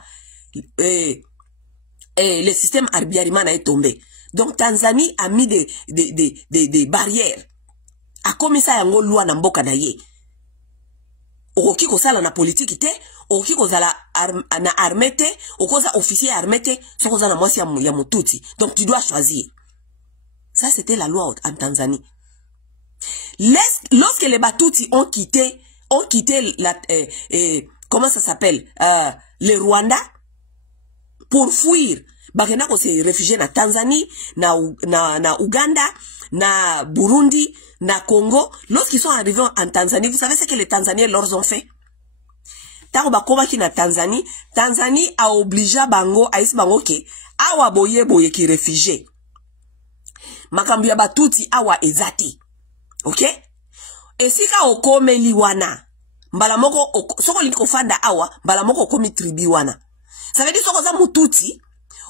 le système Habyarimana est tombé. Donc Tanzanie a mis des barrières. A commis ça yango loi na mboka na ye. Okoki kozala na politique te, okoki kozala na armée te, okoza officier armée te, sokoza na mwasi ya Mututi. Donc tu dois choisir. Ça c'était la loi en Tanzanie. Lorsque les Batuti ont quitté comment ça s'appelle, le Rwanda pour fuir, bakenda ko se réfugier na Tanzanie, na Uganda, na Burundi, na Congo. Lorsqu'ils sont arrivés en Tanzanie, vous savez ce que les Tanzaniens leur ont fait? Tango bakoma ki na Tanzanie, Tanzanie a obligé bango a isi bango ke awa boye ki réfugié. Makambu ya Batuti awa ezati. OK? Esika okomeli wana. Mbala moko soko liko fanda awa, mbala moko okomi tribi wana. Ça veut dire soko za Mututi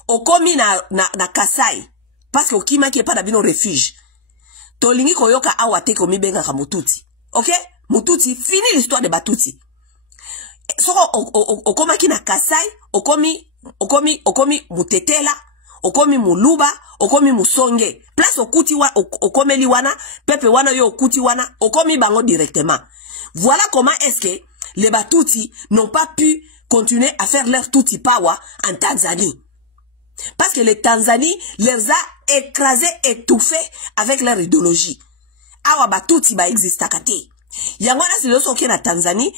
okomi na Kasai parce que okima ki pa na bino refuge. Tolingi koyoka awa te komi benga ka Mututi. OK? Mututi, fini l'histoire de Batuti. Soko okomaki na Kasai, okomi Mutetela, okomi Muluba, okomi Musonge. Place okuti okomeli wana, pepe wana yo okuti wana, okomi bango directement. Voilà comment est-ce que les Batuti n'ont pas pu continuer à faire leur tuti power en Tanzanie. Parce que les Tanzanie les a écrasés, étouffés avec leur idéologie. Awa Batuti ba existakate. Yangwana si le soke na Tanzanie,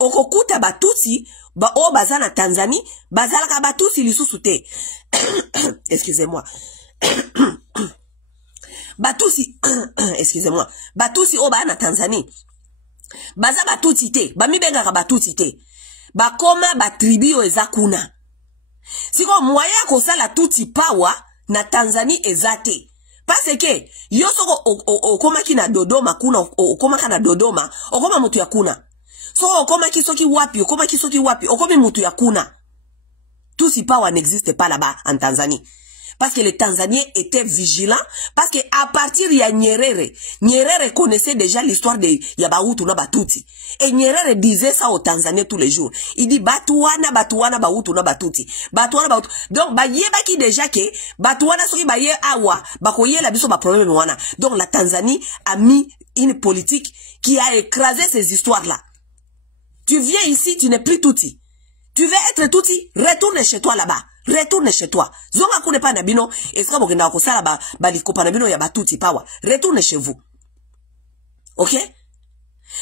okokuta Batuti, ba o baza na Tanzanie, bazala ka Batuti lisusu te. Excusez-moi. Batusi, excusez-moi. Batusi o ba na Tanzanie. baza batuti te bami bengaka batuti te bakoma batribi oyo eza kuna siko moyen kosala tuti power na Tanzanie eza te parce que yo soko okomaki na Dodoma kuna okomaka na Dodoma okoma mutu ya kuna so okomaki soki wapi okomi mutu ya kuna tuti power n'existe pas là-bas en Tanzanie. Parce que les Tanzaniens étaient vigilants. Parce que à partir de Nyerere connaissait déjà l'histoire de Yabahutu na Batuti. Et Nyerere disait ça aux Tanzaniens tous les jours. Il dit Batuana, Bahutu na Batuti. Batuana, Bahutu. Donc, baki déjà que Batuana soki baye awa. Bakoye la biso ba problème wana. Donc, la Tanzanie a mis une politique qui a écrasé ces histoires-là. Tu viens ici, tu n'es plus Tuti. Tu veux être Tuti, retourne chez toi là-bas. Retourne chez toi. Zonga kune pa nabino, eska bokenda kosala balikopa nabino ya batuti power. Retourne chez vous. OK?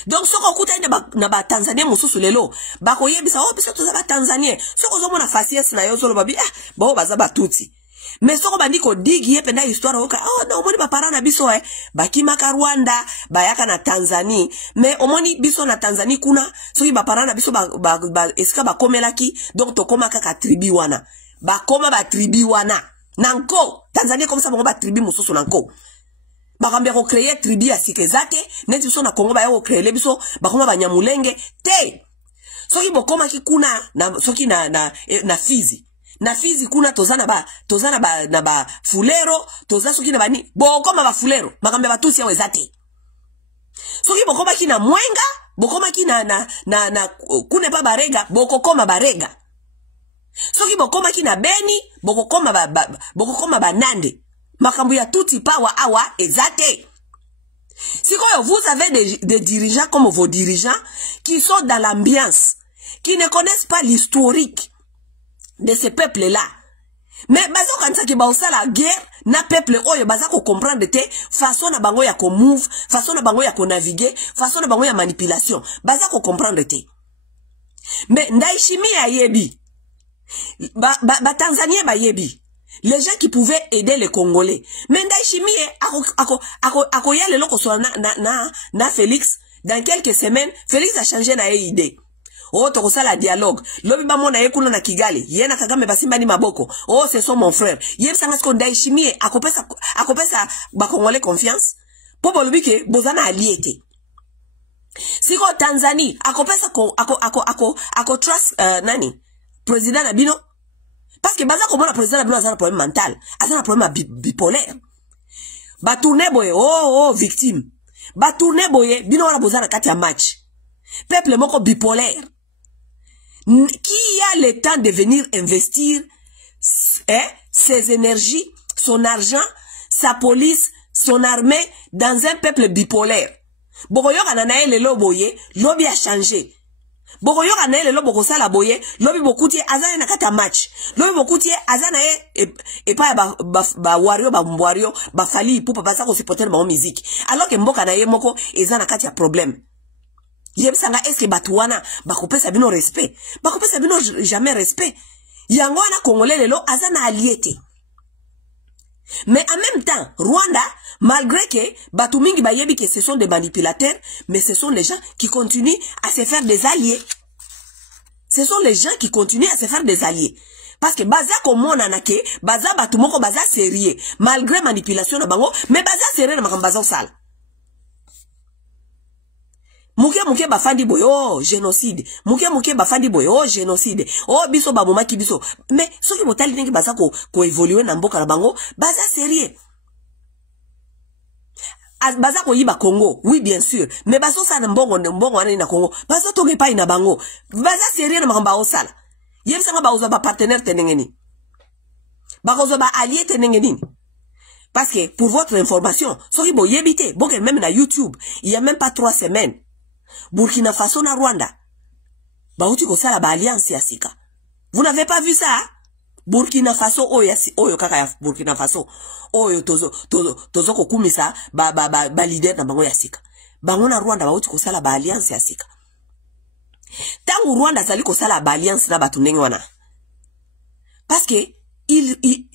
Donc soko kuta na ba Tanzania mususu lelo, bakoye bisa bisa to za ba Tanzania. Soko zo mona faciès na yo zolo babi ba baza batuti. Mais soko bandiko digi ye penda histoire oka na omoni ba parana biso bakimaka Rwanda, bayaka na Tanzanie. Mais omoni biso na Tanzanie kuna, soki ba parana biso eska ba komelaki, donc to komaka ka tribi wana. Bakoma ba tribi wana nanko Tanzania comme ça ba tribi mususu nanko bakambia ko créer tribi ya sikezake neti biso na Congo ba yo créer biso bakoma ba Nyamulenge te soki bokoma ki kuna na soki na Fizi kuna tozana ba Fulero toza soki na bani bokoma ba Fulero bakambia batusi ya wezate soki bokoma ki na Mwenga bokoma ki na kune pa Barega bokokoma Barega soki bokoma ki na Beni bokokoma Nande makambo ya tuti power awa ezate. Sikoyo vous avez des dirigeants comme vos dirigeants qui sont dans l'ambiance, qui ne connaissent pas l'historique de ces peuples là. Mais bazo kanisa ki baosa la guerre na peuple oyo baza ko comprendre te façon na bango ya ko move, façon na bango ya ko naviguer, façon na bango ya manipulation, baza ko comprendre te. Mais Ndayishimiye ayebi Tanzania bayebi les gens qui pouvaient aider les Congolais. Mais Ndayishimiye akoya lelo ko so na Félix dans quelques semaines Félix a changé na idée. Oh to kosala dialogue. Lobi ba mona yekuna na Kigali. Yena Kagame basimba ni maboko. Oh c'est son mon frère. Yeb sanga ko Ndayishimiye akopesa ba Congolais confiance. Popo lobi ke bozana aliete. Siko Tanzanie akopesa ako trust nani? Président Nabino. Parce que baza komona président Nabino a un problème mental, a un problème bipolaire. Ba tourner boye victime. Ba tourner boye bino wana bozana kati ya match. Peuple moko bipolaire. Qui a le temps de venir investir ses énergies, son argent, sa police, son armée dans un peuple bipolaire. Bokoyo kananae lelo boye, lobby a changé. Bokoyo kananae lelo bokosala boye, lobby bokuti azana na kata match. Lobby bokuti azana e pa ba wario ba mbwario ba fali pupa basa ko supporter ba musique. Alors que mboka na ye moko ezana kati ya problème. Yebisanga eske batuwana bakopesa bino respect. Bakopesa bino jamais respect. Yango wana Congolais lelo azana aliete. Mais en même temps, Rwanda, malgré que Batumingi bayebi que ce sont des manipulateurs, mais ce sont les gens qui continuent à se faire des alliés. Ce sont les gens qui continuent à se faire des alliés. Parce que baza komo nanake, baza batumoko baza sérieux, malgré manipulation na bango, mais baza sérieux na makambaza osala. Muke bafandi boy oh génocide. Muke bafandi boy oh génocide. Oh biso ba momaki biso. Mais soki motali ndenge baza ko évoluer na mboka na bango, baza sérieux. Baza ko yiba Congo, oui bien sûr. Mais baso sa na mbongo wana na Congo. Baso toge pa ina bango. Baza sérieux na makamba osala. Yebisanga ba oza ba partenaire tenengeni. Ba oza ba allié tenengeni. Parce que pour votre information, soki bo yebite, boke même na YouTube, il y a même pas 3 semaines. Burkina Faso na Rwanda. Bauti kosala ba alliance ya sika. Vous n'avez pas vu ça? Burkina Faso oyo kaka ya Burkina Faso. Oyo tozo kokumisa ba leader na bango ya sika. Bango na Rwanda bauti kosala ba alliance ya sika. Tangu Rwanda zali kosala ba alliance na batu ndenge wana. Parce que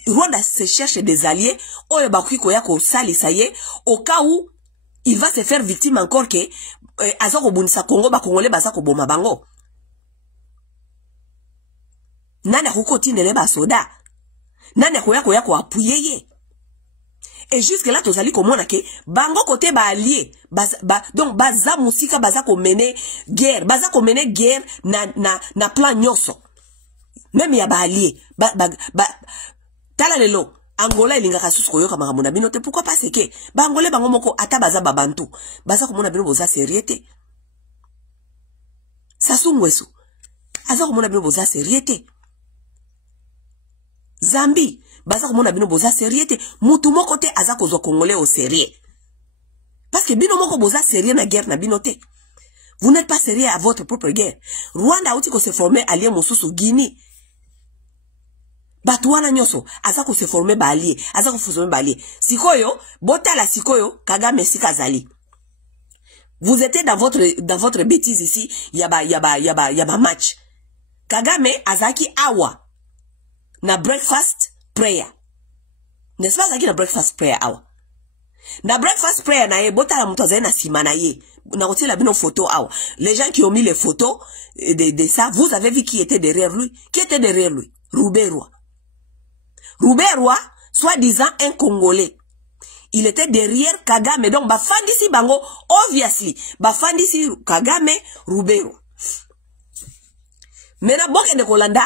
Rwanda se cherche des alliés oyo bakuki koya ko salisa ye au cas où il va se faire victime encore que azako bunisa Congo ba Congolais bazako boma bango. Nana kuko tinele ba soda. Nana koya ko appuyer ye. Et jusque là tozali komona ke bango côté ba allié donc baza musika baza ko mener guerre na plan nyoso. Même ya ba allié tala lelo Angola ilinga kasusu koyoka makambo na bino te. Pourquoi parce que Angolais bango moko ata baza babantu baza komona bino boza seriete. Sassou Nguesso aza komona bino boza seriete. Zambie baza komona bino boza seriete. Mutu moko te aza kozwa Congolais au sérieux. Parce que bino moko boza sérieux na guerre na bino te. Vous n'êtes pas sérieux à votre propre guerre. Rwanda outi ko se former allié mosusu Guinée. Batuana nyoso azako se former ba allié, azako former ba allié. Sikoyo, botala sikoyo Kagame sikazali. Vous étiez dans votre bêtise ici, yaba match. Kagame azaki awa na breakfast prayer. N'est-ce pas azaki na breakfast prayer awa? Na breakfast prayer na ye botala mutazali na sima na ye. Na kote la bino photo awa. Les gens qui ont mis les photos de ça, vous avez vu qui était derrière lui? Qui était derrière lui? Rouberwa. Rouberwa, soi-disant un Congolais. Il était derrière Kagame. Donc, bafandisi bango, obviously. Bafandisi Kagame, Rouberwa. Mena boke de Kolanda,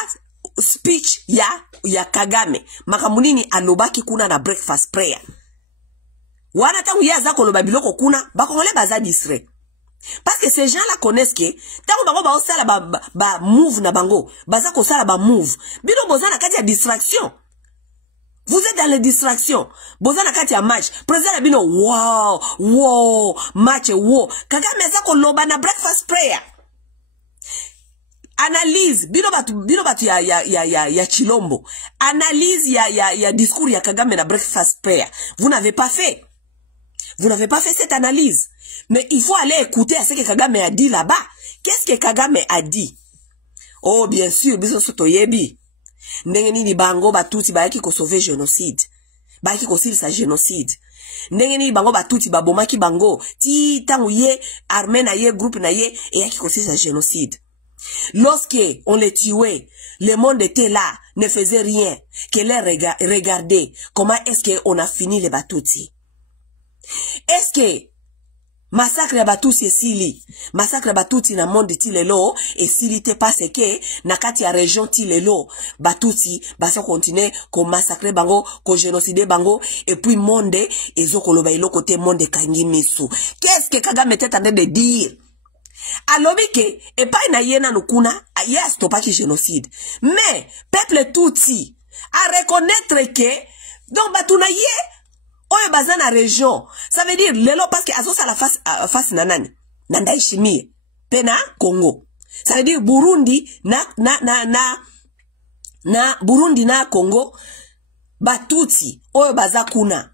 speech ya Kagame. Makamunini alobaki kuna na breakfast prayer. Wana tangu ya zako loba biloko kuna, bakongole baza distrait. Parce que ces gens-là connaissent que tangu bango ba osala ba move na bango, baza ko sala ba move. Bino boza na kati ya distraction. Vous êtes dans les distractions. Bozana kati ya match. Président Abino, wow, match, wow. Kagame zako loba na breakfast prayer. Analyse. Bino batu ya Chilombo. Analyse ya discours ya Kagame na breakfast prayer. Vous n'avez pas fait. Vous n'avez pas fait cette analyse. Mais il faut aller écouter à ce que Kagame a dit là-bas. Qu'est-ce que Kagame a dit? Oh, bien sûr, biso soto yebi. Ndenge nini bango batuti bayaki ko sauver génocide. Bayaki ko silisa génocide. Ndenge nini bango batuti babomaki bango. Ti tangu ye armée na ye groupe na ye et yaki ko silisa génocide. Lorsque on les tuait, le monde était là, ne faisait rien, que les regarder. Comment est-ce qu'on a fini les batuti? Est-ce que massacre ya batuti esili, massacre ya batuti na monde ti lelo esili te parce que na kati ya région ti lelo batuti basa continuer ko massacrer bango, ko génocider bango et puis monde ezoko loba iloko te monde kangi misu. Qu'est-ce que Kagame était en train de dire? Alobi ke e pa na yena nukuna ya stopaki génocide. Mais peuple touti a reconnaître que donc batuna ye oyo bazana région, ça veut dire lelo parce que azosa la face nanani nanda ishimie pena Congo. Ça veut dire Burundi na Burundi na Congo batuti oyo bazakuna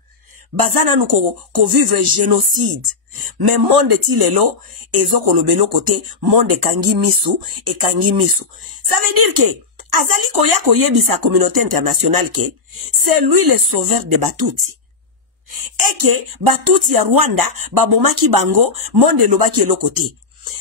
bazana nuko ko vivre génocide. Mais monde ti lelo ezoko lobelo côté monde kangi misu et kangi misu. Ça veut dire que azali koya koyebisa communauté internationale que c'est lui le sauveur de batuti. Et que batuti ya Rwanda babomaki bango monde lobaki elokote.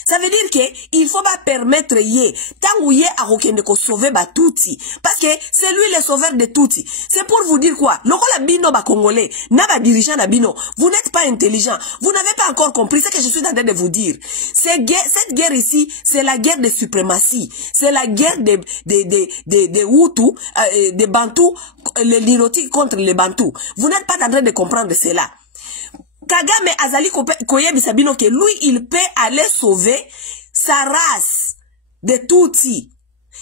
Ça veut dire que il faut pas permettre ye tangu ye arokende ko sauver batuti parce que c'est lui le sauveur de tuti. C'est pour vous dire quoi? Lokola bino ba congolais na ba dirigeant na bino, vous n'êtes pas intelligent. Vous n'avez pas encore compris ce que je suis en train de vous dire. Cette guerre ici, c'est la guerre de suprématie. C'est la guerre des Hutus, des Bantous, les Nilotiques contre les Bantous. Vous n'êtes pas en train de comprendre cela. Kagame azali koyebisa bino que lui il peut aller sauver sa race de Tutsi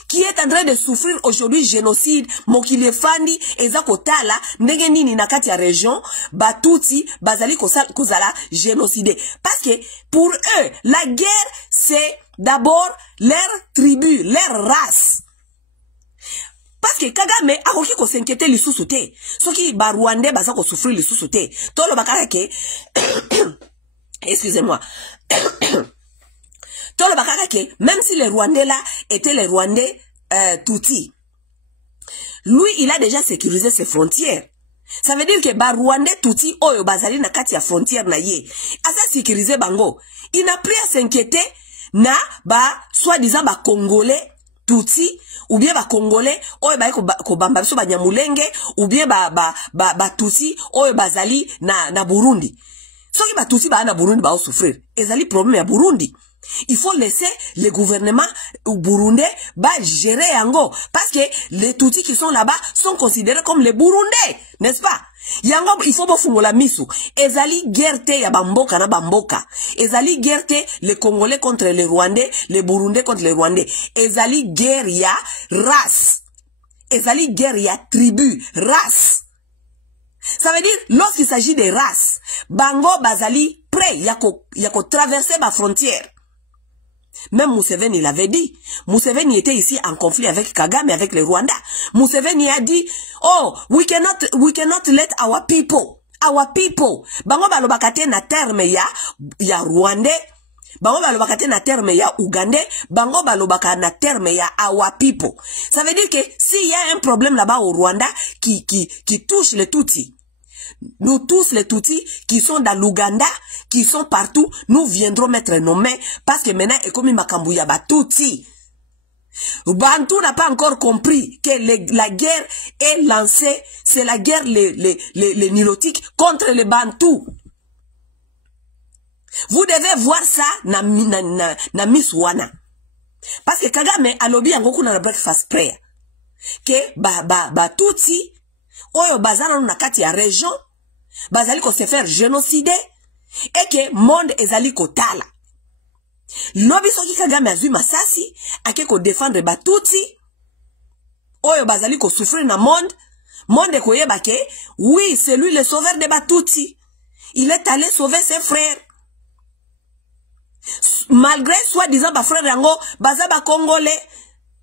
qui est en train de souffrir aujourd'hui génocide mokile fandi ezako tala ndenge nini na kati ya région Batutsi bazali kozala génocider parce que pour eux la guerre c'est d'abord leur tribu, leur race. Parce que Kagame akoki ko s'inquiéter lisusu te. Soki ba Rwandais baza ko souffrir lisusu te. Tolo bakaka ke excusez-moi. Tolo bakaka ke même si les Rwandais là étaient les Rwandais Tutsi. Lui, il a déjà sécurisé ses frontières. Ça veut dire que ba Rwandais touti oyo bazali na kati ya frontière na ye. Asa sécuriser bango. Il n'a plus à s'inquiéter na ba soi-disant ba Congolais touti ou bien ba Congolais oyo ba ko bamba biso ba Nyamulenge ou bien ba touti oyo bazali na Burundi. Soki ba touti ba na Burundi ba souffrir. Ezali problème ya Burundi. Il faut laisser le gouvernement burundais gérer yango. Parce que les Tutsis qui sont là-bas sont considérés comme les Burundais. N'est-ce pas? Yango, il faut pas la misu. Ezali guerre ya bamboka na bamboka. Ezali guerre les Congolais contre les Rwandais, les Burundais contre les Rwandais. Ezali guerre ya race. Ezali guerre ya tribu, race. Ça veut dire, lorsqu'il s'agit des races, bango bazali prêt, yako traverser ma frontière. Même Museveni l'avait dit. Museveni était ici en conflit avec Kagame, avec les Rwandais. Museveni a dit, oh, we cannot let our people. Bango balobakate na terme ya Rwandais. Bango balobakate na terme ya Ougandais. Bango balobaka na terme ya our people. Ça veut dire que s'il y a un problème là-bas au Rwanda qui touche les Tutsis, nous tous les Tutsis qui sont dans l'Ouganda, qui sont partout, nous viendrons mettre nos mains parce que maintenant, comme Makambuya ba Tutsi. Bantu n'a pas encore compris que la guerre est lancée, c'est la guerre les nilotiques contre les Bantous. Vous devez voir ça na Miss Wana. Parce que Kagame a lobby en goku na breakfast prayer. Que ba Tutsi oyo bazana na kati ya région bazali ko se faire génocider et que monde ezali ko tala. Lobi soki Kagame azui masasi ake ko défendre ba Tutsi oyo bazali ko souffrir na monde ko yeba ke oui c'est lui le sauveur de ba Tutsi. Il est allé sauver ses frères. Malgré soi-disant ba frère yango baza ba Congolais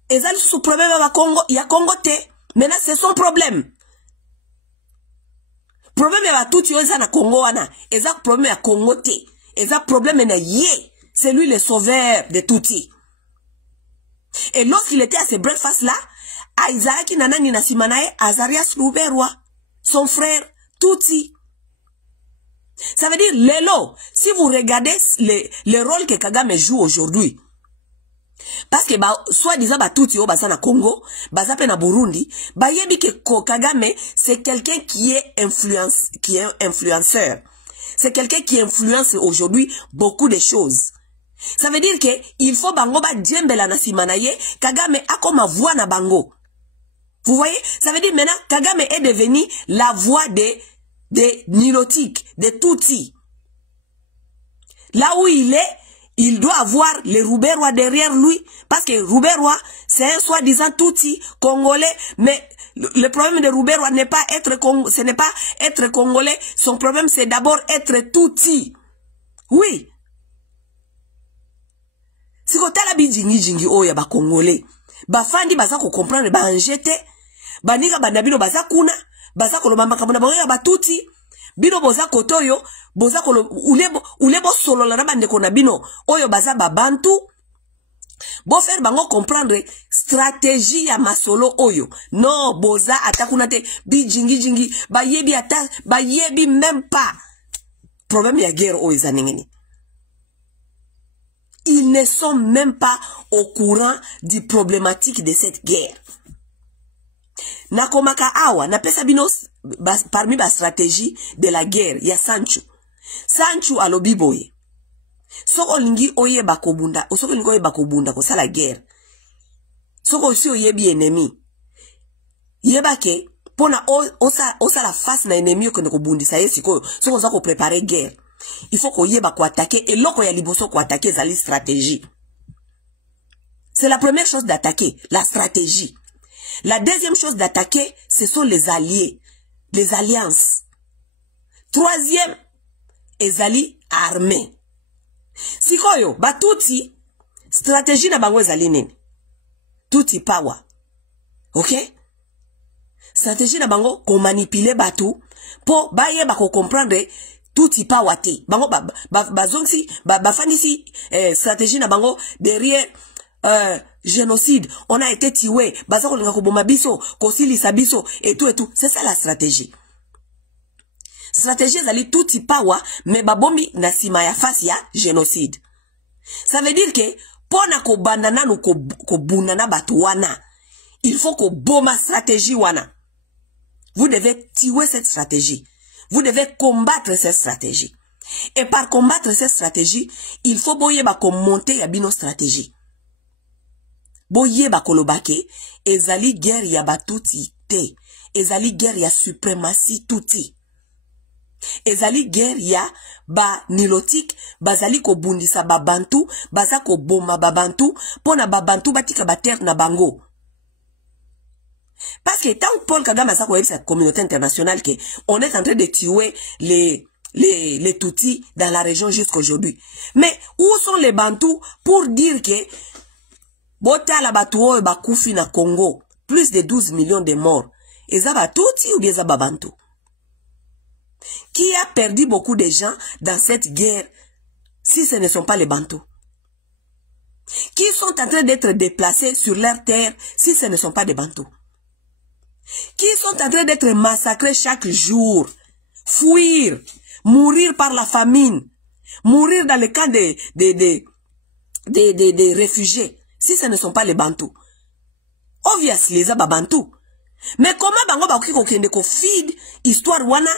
ezali sous problème ba Congo ya Congo te. Maintenant c'est son problème. Problème ya Tutsi oza na Congo wana, eza problème ya Congo te. Eza problème na ye, c'est lui le sauveur de Tutsi. Et lorsqu'il était à ce breakfast là, Isaac nanani na simanae Azarias Ruberwa, son frère Tutsi. Ça veut dire lelo, si vous regardez le rôle que Kagame joue aujourd'hui, parce que soi-disant Tutsi o basa na Congo, basa pe na Burundi, yebi ke Kagame c'est quelqu'un qui est influenceur. C'est quelqu'un qui influence aujourd'hui beaucoup de choses. Ça veut dire que il faut bango ba djembela na simanaye, Kagame a comme voix na bango. Vous voyez? Ça veut dire maintenant Kagame est devenu la voix des nilotiques, des Tutsis. Là où il est, il doit avoir les Ruberwa derrière lui. Parce que Ruberwa, c'est un soi-disant Tutsi, Congolais. Mais le problème de Ruberwa n'est pas ce n'est pas être Congolais. Son problème, c'est d'abord être Tutsi. Oui. Si vous avez dit oya ba Congolais, ba fandi baza ko comprendre ba anjete, ba niga ba nabino baza kuna, baza ko lobamba kabona ba oya ba Tutsi. Bino boza kotoyo, boza kolo ulebo solo la bande ko na bino, oyo baza ba Bantu. Bo faire bango comprendre stratégie ya masolo oyo. Non, boza atakuna te jingi ba yebi même pas. Problème ya guerre oyo zaningini. Ils ne sont même pas au courant du problématique de cette guerre. Nakomaka awa, na pesa bino parmi la stratégie de la guerre, il y a Sanchu alobi boye. Soko lingi oye bakobunda, soko lingi oye bakobunda ko sala guerre. Soko si oyebi ennemi. Yeba ke pona osa la face na ennemi ko nekobundisa yesiko, soko za ko préparer guerre. Il faut qu'on yeba ko attaquer et loko ya liboso ko attaquer zali stratégie. C'est la première chose d'attaquer, la stratégie. La deuxième chose d'attaquer, ce sont les alliés, les alliances. Troisième, ezali armée. Sikoyo, ba Tutsi, stratégie na bango ezali nini? Tutsi power. Ok? Stratégie na bango, ko manipuler batu, po baye ba ko comprendre Tutsi power te. Bango bazongsi, bafandisi stratégie na bango derrière génocide, on a été tué, baza ko linga ko boma biso, ko silisa biso et tout. C'est ça la stratégie. Stratégie ezali tout power mais babombi na sima ya face ya génocide. Ça veut dire que pona ko bandana no ko bunana batu wana, il faut ko boma stratégie wana. Vous devez tuer cette stratégie. Vous devez combattre cette stratégie. Et par combattre cette stratégie, il faut boye ba ko monter ya bino stratégie. Boye ba kolobake ezali guerre ya batuti te. Ezali guerre ya suprématie tuti. Ezali guerre ya ba nilotique, bazali ko bundisa ba bantu, baza ko boma ba bantu, pona ba bantu batika ba terre na bango. Parce que tant que Paul Kagame a sa communauté internationale que on est en train de tuer les Tutsis dans la région jusqu'aujourd'hui. Mais où sont les Bantous pour dire que Bota la Batuo et Bakoufi na Congo, plus de 12 millions de morts. Et ça va Tutsi ou bien ça va Bantou? Qui a perdu beaucoup de gens dans cette guerre si ce ne sont pas les Bantous? Qui sont en train d'être déplacés sur leur terre si ce ne sont pas des Bantous? Qui sont en train d'être massacrés chaque jour, fuir, mourir par la famine, mourir dans le camp des réfugiés, si ce ne sont pas les Bantous. Obviously, les Bantous. Mais comment bango bakoki kokende ko feed histoire wana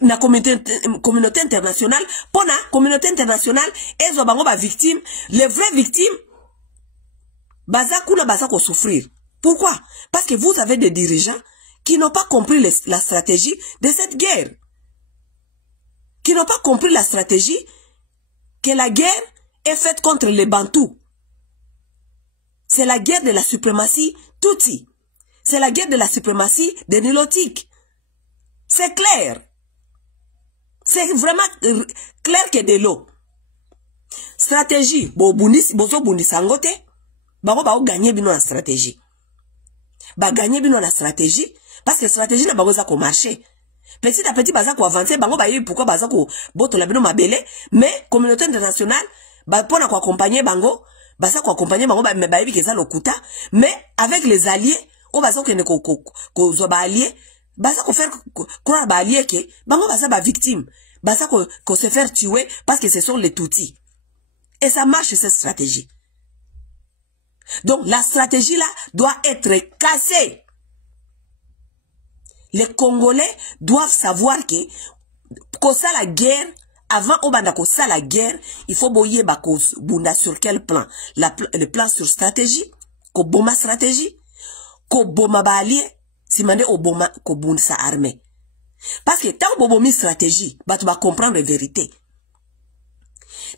na communauté internationale, pour la communauté internationale, ezo bango ba victime, les vraies victimes, baza kuna baza ko souffrir. Pourquoi? Parce que vous avez des dirigeants qui n'ont pas compris la stratégie de cette guerre. Qui n'ont pas compris la stratégie que la guerre est faite contre les Bantous. C'est la guerre de la suprématie Tutsi. C'est la guerre de la suprématie des Nilotiques. C'est clair. C'est vraiment clair que de l'eau. Stratégie. Bozo bundi sangote. Bango bao gagner bino la stratégie. Ba gagner bino la stratégie. Parce que stratégie na bango za ko marcher. Petit à petit baza ko avancer. Bango ba yebi pourquoi baza ko boto la bino mabele. Mais communauté internationale. Ba pona ko accompagner bango. Baza ko accompagner bango ba yebi keza lokuta. Mais avec les alliés. O baza ko ne ko zo ba alliés. Baza ko faire croire ba alliés que bango baza ba victime. Baza ko se faire tuer parce que ce sont les Tutsis. Et ça marche cette stratégie. Donc la stratégie là doit être cassée. Les Congolais doivent savoir que ça la guerre, avant obanda ko ça la guerre, il faut boyer bako bunda sur quel plan? Le plan sur stratégie, ko boma stratégie, ko boma balie, si mande oboma ko bunda sa armée. Parce que tant que bobomi stratégie, bah tu vas comprendre la vérité.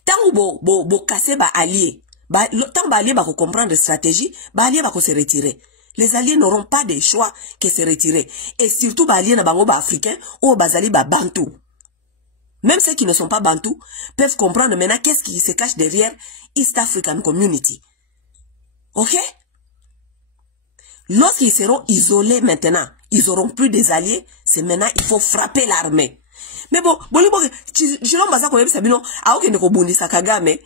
Tant que bo casser ba allié, tant ba allié ba comprendre la stratégie, ba allié ba se retirer. Les alliés n'auront pas de choix que se retirer. Et surtout, les alliés africains ou bazali ba bantou. Même ceux qui ne sont pas bantous peuvent comprendre maintenant qu'est-ce qui se cache derrière East African Community. Ok? Lorsqu'ils seront isolés maintenant, ils n'auront plus des alliés, c'est maintenant il faut frapper l'armée. Mais bon, Chilombo za koyebi sabino, aoke ndeko bundi Kagame.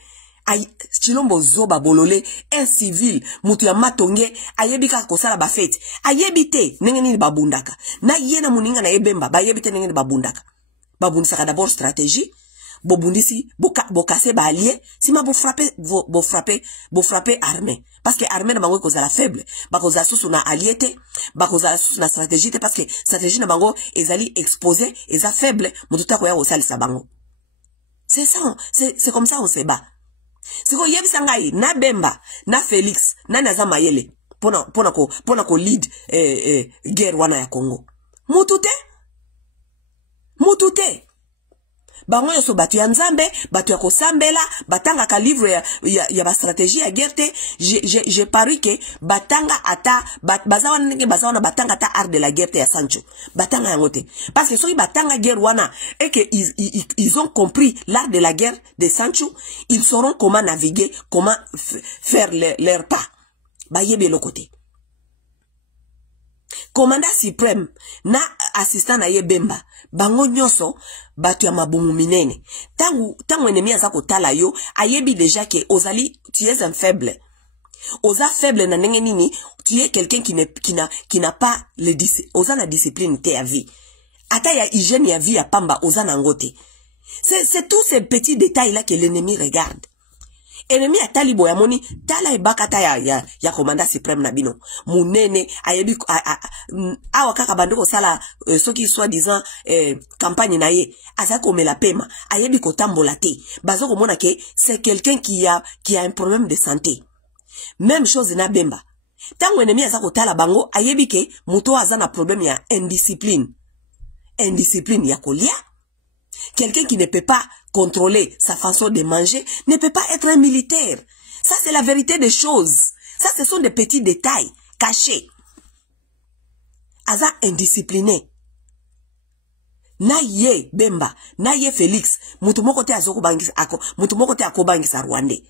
Chilombo zoba bolole un civil mutu ya matonge ayebika kosala ba fete ayebite ndenge nini babundaka na yena muninga na yebemba bayebite ndenge nini babundaka babundisaka d'abord stratégie bobundisi bokase ba allié sima bo frapper armée parce que armée na bango kozala faible bakozala susu na allié bakozala susu na stratégie parce que stratégie na bango ezali exposé eza faible mutu tako ya osalisa bango. C'est ça, c'est comme ça on se bat. C'est quoi yebi sangai na Bemba na Félix na Naza Mayele pona ko lead guerre wana ya Congo mutute bango yoso batu ya nzambe batu ya kosambela batanga ka livre ya ba stratégie ya guerre j'ai paru que batanga ata bazawana batanga ata art de la guerre ya Sancho batanga yangote parce que soki batanga guerre wana et que ils ont compris l'art de la guerre de Sancho, ils sauront comment naviguer, comment faire leur pas ba yebe le côté. Commandant suprême na assistant na Yebemba bango nyoso batu ya mabomu minene tangu ennemi aza kotala yo ayebi déjà que ozali tu es un faible oza faible na ndenge nini tu es quelqu'un qui n'a pas oza na discipline te ya vie ata ya hygiène ya vie ya pamba oza nangote. C'est tous ces petits détails là que l'ennemi regarde. Ennemi a talibo ya moni tala ebakata ya commandant suprême na bino munene ayebi awa kaka bandoko sala soki soit disant campagne na ye asa komela pema ayebi kotambola te bazo komona ke c'est quelqu'un qui a un problème de santé. Même chose na Bemba. Tango ennemi asa kotala bango ayebi ke muto aza na problème ya indiscipline. Indiscipline ya kolia. Quelqu'un qui ne peut pas contrôler sa façon de manger ne peut pas être un militaire. Ça, c'est la vérité des choses. Ça, ce sont des petits détails cachés. Aza indiscipliné. Na ye Bemba, na ye Félix, mutumoko te azoko bangisa ako, mutumoko te akobangisa Rwandais.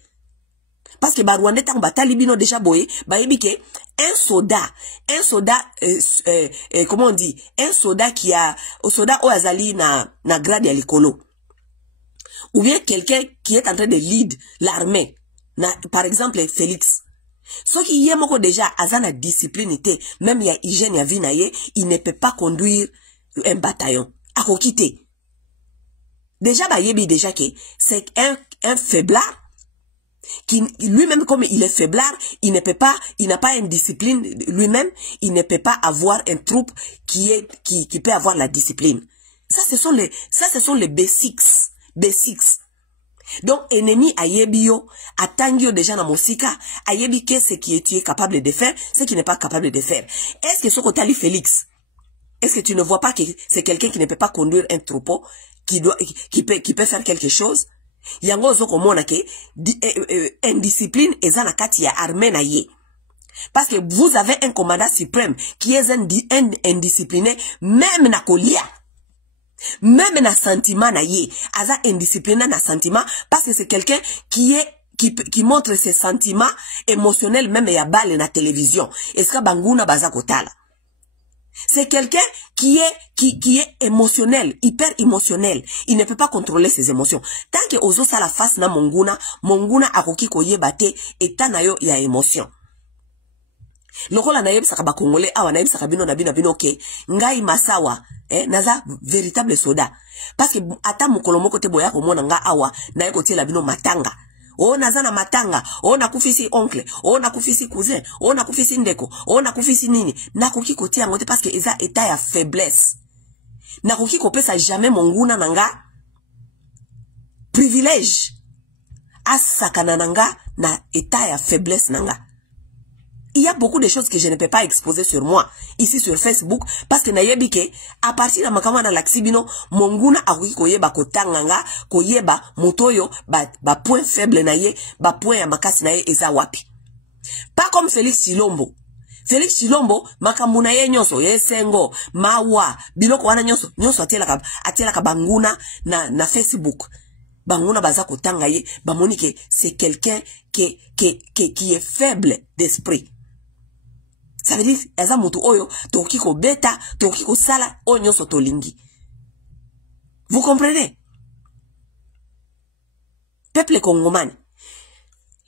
Parce que ba Rwandais tang batali bino déjà boye, ba yebike un soldat, comment on dit, un soldat qui a, au soldat oazali na grade ya likolo. Ou bien quelqu'un qui est en train de lead l'armée, par exemple Félix. Ce qui y est moko déjà, azana discipline te, même ya hygiène ya vie na ye, il ne peut pas conduire un bataillon. Ako kite. Déjà ba yebi déjà que c'est un faiblard qui lui-même, comme il est faiblard, il ne peut pas, il n'a pas une discipline lui-même, il ne peut pas avoir un troupe qui peut avoir la discipline. Ça ce sont les basics. Donc ennemi ayebio atangio déjà na mosika ayebi que ce qui est capable de faire, ce qui n'est pas capable de faire. Est-ce que ce côté Félix, est-ce que tu ne vois pas que c'est quelqu'un qui ne peut pas conduire un troupeau, qui peut faire quelque chose? Yango zoko mona ke indiscipline eza na kati ya armée na ye. Parce que vous avez un commandant suprême qui est indiscipliné, même na kolia. Même na sentiment na ye. Aza indiscipliné na sentiment parce que c'est quelqu'un qui montre ses sentiments émotionnels même ya bale na télévision. Est-ce que banguna baza kotala? C'est quelqu'un qui est émotionnel, hyper émotionnel. Il ne peut pas contrôler ses émotions. Tant que ozo sa la face na monguna akoki koyeba te eta na yo ya émotion. Lokola na yebisaka ba Congolais awa na yebisaka bino na bino ke ngai masawa naza véritable soda. Parce que ata mokolo moko te boya komona nga awa na yekotiela bino matanga. Oh nazana matanga, oh nakufisi oncle, oh nakufisi cousin, oh nakufisi ndeko, oh nakufisi nini. Nakoki koti yango te parce que eza état ya faiblesse. Nakoki kopesa jamais monguna nanga privilège. Asakana nanga na état ya faiblesse nanga. Il y a beaucoup de choses que je ne peux pas exposer sur moi, ici sur Facebook, parce que nayebi ke, à partir de makama na laksibino, monguna akoki koyeba kotanganga, koyeba motoyo, ba point faible na ye, ba point ya makasi na ye eza wapi. Pas comme Félix Chilombo. Félix Chilombo, makamuna ye nyonso, ye sengo, mawa, biloko wana nyonso atielaka banguna na Facebook. Banguna baza kotanga ye, bamoni ke c'est quelqu'un qui est faible d'esprit. Ça veut dire, eza mutu oyo, toki ko beta, toki ko sala, onyo sotolingi. Vous comprenez? Peuple congomani.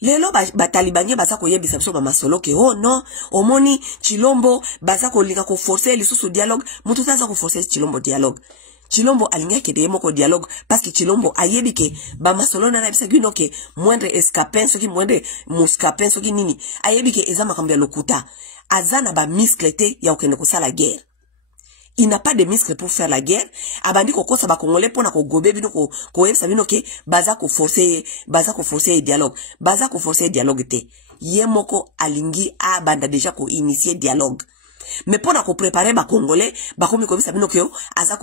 Lelo batalibanye baza ko yebisa biso ba masolo ke oh non, omoni Chilombo baza ko lika ko forcer lisusu dialogue, mutu taza ko forcer Chilombo dialogue. Chilombo alinga ke de moko dialogue parce que Chilombo ayebi ke ba masolo na bisa gino ke moindre escapin soki moindre muscapin soki nini ayebi ke eza makambo ya lokuta azana ba muscle te ya okende ko sala guerre. Il n'a pas de muscles pour faire la guerre. Abandi ko kosa ba Congolais pona ko gobe bino ko yebisa bino ke baza ko forcer dialogue. Baza ko forcer dialogue te. Ye moko alingi abanda déjà ko initier dialogue. Mais pour nous préparer ba Congolais, ba komi ko bisa bino ke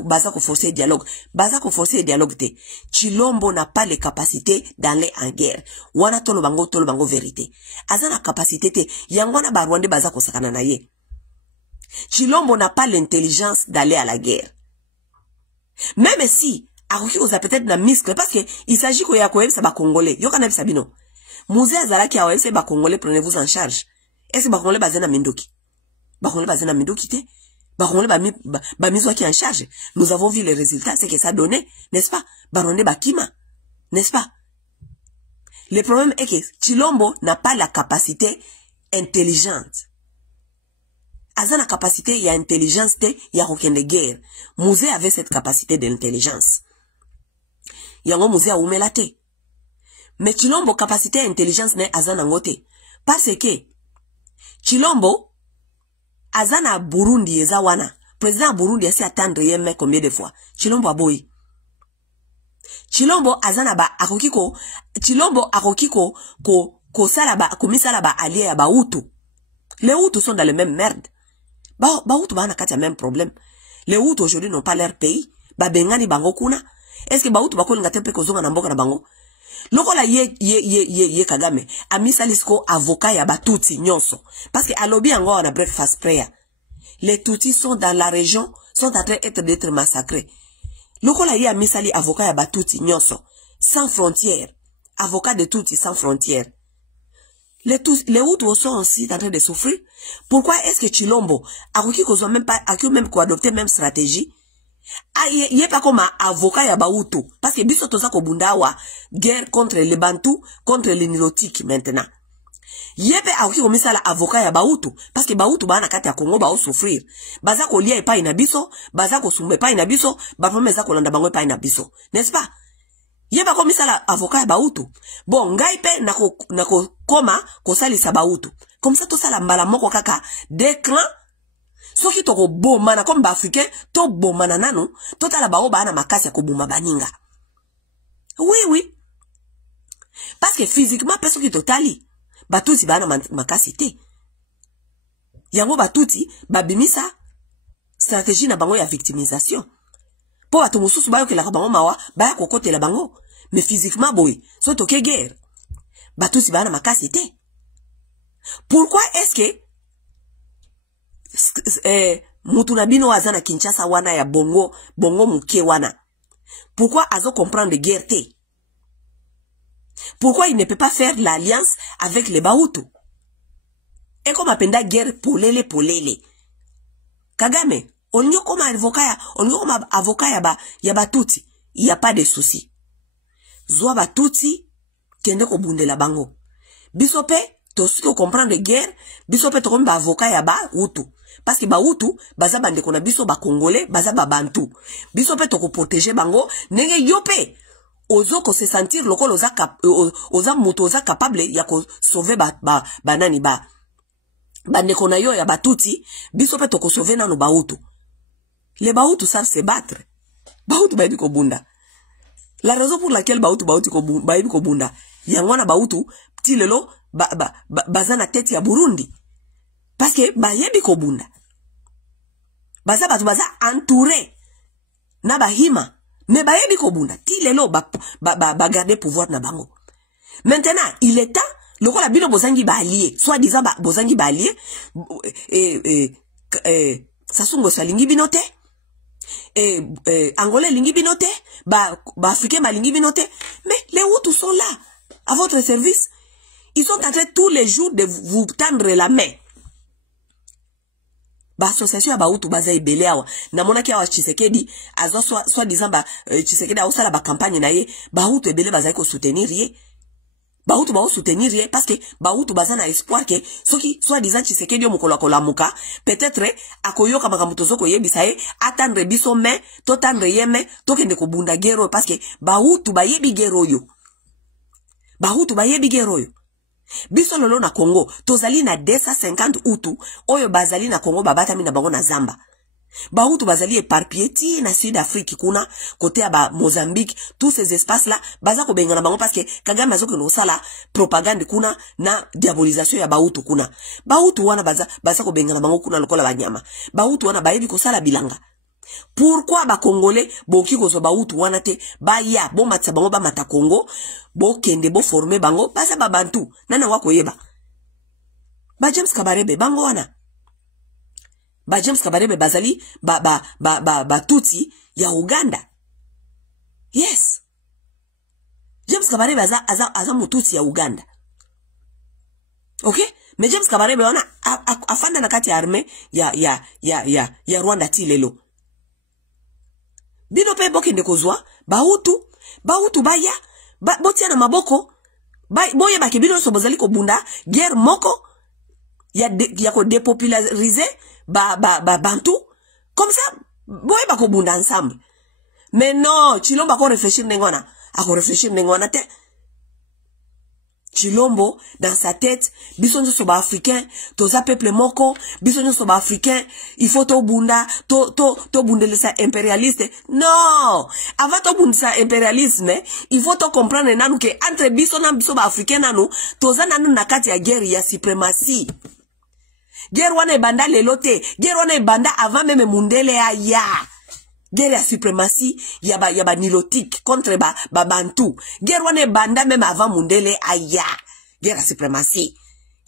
baza ko forcer dialogue. Baza ko forcer dialogue te. Chilombo n'a pas les capacités d'aller en guerre. Wana tolo bango vérité. Azana capacité te. Yangwana ba Rwandais baza ko sakana na ye. Chilombo n'a pas l'intelligence d'aller à la guerre. Même si, Aroki osa peut-être na muscle, parce que il s'agit qu'on y a quoi ça ba Congolais. Yo kana bisabino. Musée azala ki awa ba Congolais, prenez-vous en charge. Est-ce ba Congolais bazena mendoki? Ba Congolais bazena mendoki te? Ba Congolais ba miso qui en charge. Nous avons vu les résultats, c'est que ça donnait, n'est-ce pas? Baronde ba kima, n'est-ce pas? Le problème est que Chilombo n'a pas la capacité intelligente azana capacité ya intelligence te ya kokende guerre. Musée avait cette capacité d'intelligence. Yango musée a umela te. Mais Chilombo capacité intelligence ne azana ngote. Parce que Chilombo azana Burundi eza wana. Président Burundi esi attendre yeme combien de fois. Chilombo aboyi. Chilombo azana ba akokiko. Chilombo akokiko ko salaba komisalaba allié ya ba Hutu. Les Hutus sont dans le même merde. Ba Hutu ba na kati ya même problème. Les Hutus aujourd'hui n'ont pas leur pays. Ba bengani bango kuna. Est-ce que ba Hutu ba ko ngate pe ko zonga na mboka na bango? Lokola ye Kagame amisa lisko avocat ya Batutsi nyonso parce que alobi yango on a breakfast prayer. Les Tutsis sont dans la région, sont en train d'être massacrés. Lokola ye amisa li avocat ya Batutsi nyonso sans frontières, avocat de Tutsi sans frontières. Les Hutus sont aussi en train de souffrir. Pourquoi est-ce que Chilombo a même adopté même stratégie? Yé pas comme avocat ya Bahutu parce que biso toza ko bundawa guerre contre les Bantou, contre les Nilotiques maintenant. Yé pe aoki komisa la avocat ya Bahutu parce que Bahutu ba na kati ya Congo ba souffrir. Baza ko lia epa ina biso, baza ko sumbe pa ina biso, ba promesa ko landa bango epa ina biso. N'est-ce pas? Yé pas komisa la avocat ya Bahutu. Bon, ngai pe nako koma ko salisa Bahutu. Comme ça to sala mbala moko kaka des clans. Soki toko bomana comme ba africain to bomana nanu to tala ba oba na makasi ko boma baninga. Oui. Parce que physiquement personne qui totali batuti ba na makasi te. Yango batuti ba bimisa stratégie na bango ya victimisation. Po batu mususu ba yo ke la bango mawa ba ya kokote la bango. Mais physiquement boy, so toke guerre. Batuti ba na makasi te. Pourquoi est-ce que Mutunabino azana Kinshasa wana ya bongo muke wana? Pourquoi azo comprendre de guerre te? Pourquoi il ne peut pas faire l'alliance avec les Bahutu? Et comme apenda guerre polele. Kagame, on y comme avocat ya Batuti, il n'y a pas de souci. Zwa Batuti kende ko bunde la bango. Bisope to siko comprendre de guerre, bisope to comme avocat ya Bahutu. Parce que Bahutu, baza bande kona biso ba Congolais, baza ba Bantu. Biso pe toko protéger bango, nenge yope. Ozo ko se sentir loko oza muto oza capable ya ko sauver banani bande kona yo ya Batuti, biso pe toko sauver nano Bahutu. Les Bahutu savent se battre. Bahutu ba ko bunda. La raison pour laquelle Bahutu ko bunda, yangwana Bahutu ti lelo baza na tête ya Burundi. Parce que yebi ko bunda. Baza entouré na bahima. Mais yebi ko bunda. Ti lelo garder pouvoir na bango. Maintenant, il est temps loko la bino bozangi ba allié, soit disant bozangi ba allié Sasungo sa lingi binote, Angolais lingi binote, Africain ma lingi binote. Mais les Hutus sont là à votre service. Ils sont en train tous les jours de vous tendre la main. Association ya Bahutu baza ebele awa na monaki awa Tshisekedi azo soit disant Tshisekedi a osala ba campagne na ye Bahutu ebele baza ko soutenir ye. Bahutu ba soutenir ye parce que Bahutu baza na espoir que soki soit disant Tshisekedi mokolo kola muka peut-être akoyoka makambo tozoko yebisa ye attendre biso mais to tendre ye mais to kende ko bunda gero parce que Bahutu ba yebi gero yo. Bahutu ba yebi gero yo. Biso lolo na Congo, tozali na 250 Hutu, oyo bazali na Congo babata mina bango na Zamba. Bahutu bazali éparpillé ti na Sud-Afrique kuna, côté à Mozambique, tous ces espaces-là, baza ko benga na bango parce que Kagame bazo ko sala propagande kuna na diabolisation ya Bahutu kuna. Bahutu wana baza ko benga na bango kuna lokola banyama. Bahutu wana bayebi ko sala bilanga. Pourquoi ba Congolais boki ko so Bahutu wana te ya bo matsa bango ba mata Congo bo kende bo former bango basa ba Bantu nana wako yeba ba James Kabarebe bango wana ba James Kabarebe bazali ba Tutsi ya Uganda. Yes, James Kabarebe aza mututsi ya Uganda. Okay, mais James Kabarebe wana afanda na kati ya arme ya Rwanda ti lelo. Bino pe boke ndekozwa Bahutu baya botia na maboko boye bake bino so bozali ko bunda guerre moko y a ko dépopulariser bantu comme ça boy ba ko bunda ensemble. Mais non, Chilombo ko réfléchir nengona, ako réfléchir nengona te. Chilombo dans sa tête, bisonjo soba africain, toza peuple moko, bisonjo soba africain, il faut to bunda, to bundele sa impérialiste. Non, avant to bunda sa impérialisme, il faut to comprendre nanu que entre bisona bisoba africain nanu, toza nanu nakati ya guerre ya suprématie. Guerre wana banda lelote, guerre wana banda avant même mundele ya. Guerre ya suprématie, yaba nilotique contre ba bantu. Guerre wane banda même avant mundele aya. Guerre ya suprématie.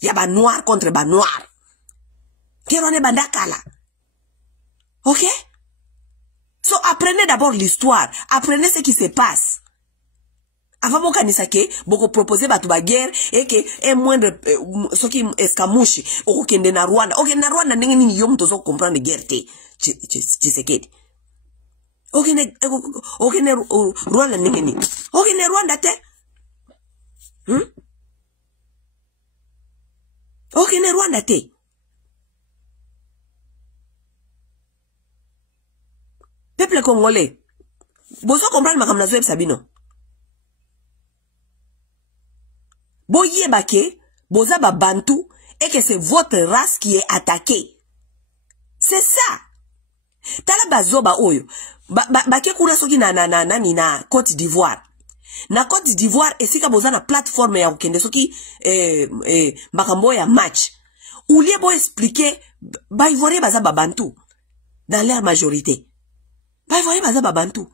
Yaba noir contre ba noir. Guerre wane banda kala. Ok? So apprenez d'abord l'histoire. Apprenez ce qui se passe. Avant mon kanisake, boko proposer batu ba guerre et que un moindre ce qui escamoche au kende na Rwanda. Ok na Rwanda ndenge ni yom tozo comprendre guerre te. Tshisekedi. Okine Rwanda ningeni. Okine Rwanda te. Okine Rwanda te. Peuple congolais. Bozo comprendre makamna zoe sabino. Boye bake, boza ba bantu et que c'est votre race qui est attaquée. C'est ça. Tala bazoba oyo. Bake kuna soki na Côte d'Ivoire. Na Côte d'Ivoire esika boza na plateforme ya ukende soki makambo ya match. Oulie bo expliquer ba Ivoirien baza ba bantu dans leur majorité. Ba Ivoirien baza ba bantu.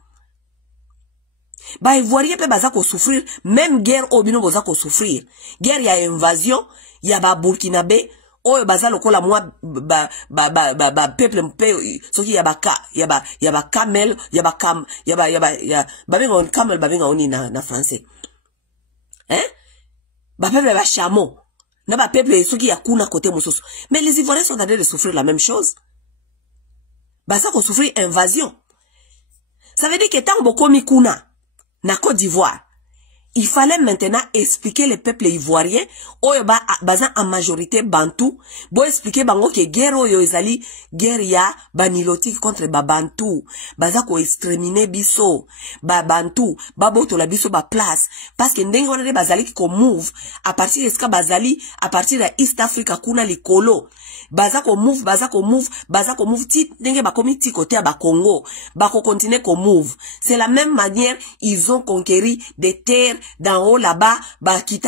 Ba Ivoirien pe baza ko souffrir même guerre obino boza ko souffrir. Guerre ya invasion ya ba Burkinabé oyo baza lokola moi peuple mpe soki yaba camel yaba camel babenga oni na français ba peuple ba chameau na ba peuple soki ya kuna côté mosusu. Mais les Ivoiriens sont en train de souffrir la même chose. Baza ko souffrir invasion. Ça veut dire que tant bokomi kuna na Côte d'Ivoire, il fallait maintenant expliquer les peuples ivoiriens oyo baza en majorité bantu bo expliquer bango que guerre oyo ezali guerre ya banilotique contre ba bantu baza ko exterminer biso ba bantu baboto la biso ba place parce que ndenge wana bazali ko move à partir de bazali à partir de East Africa kuna likolo baza ko move ti ndenge bakomi ti côté ba Congo bako continuer ko move. C'est la même manière ils ont conquéri des terres d'en haut là-bas, bakiti,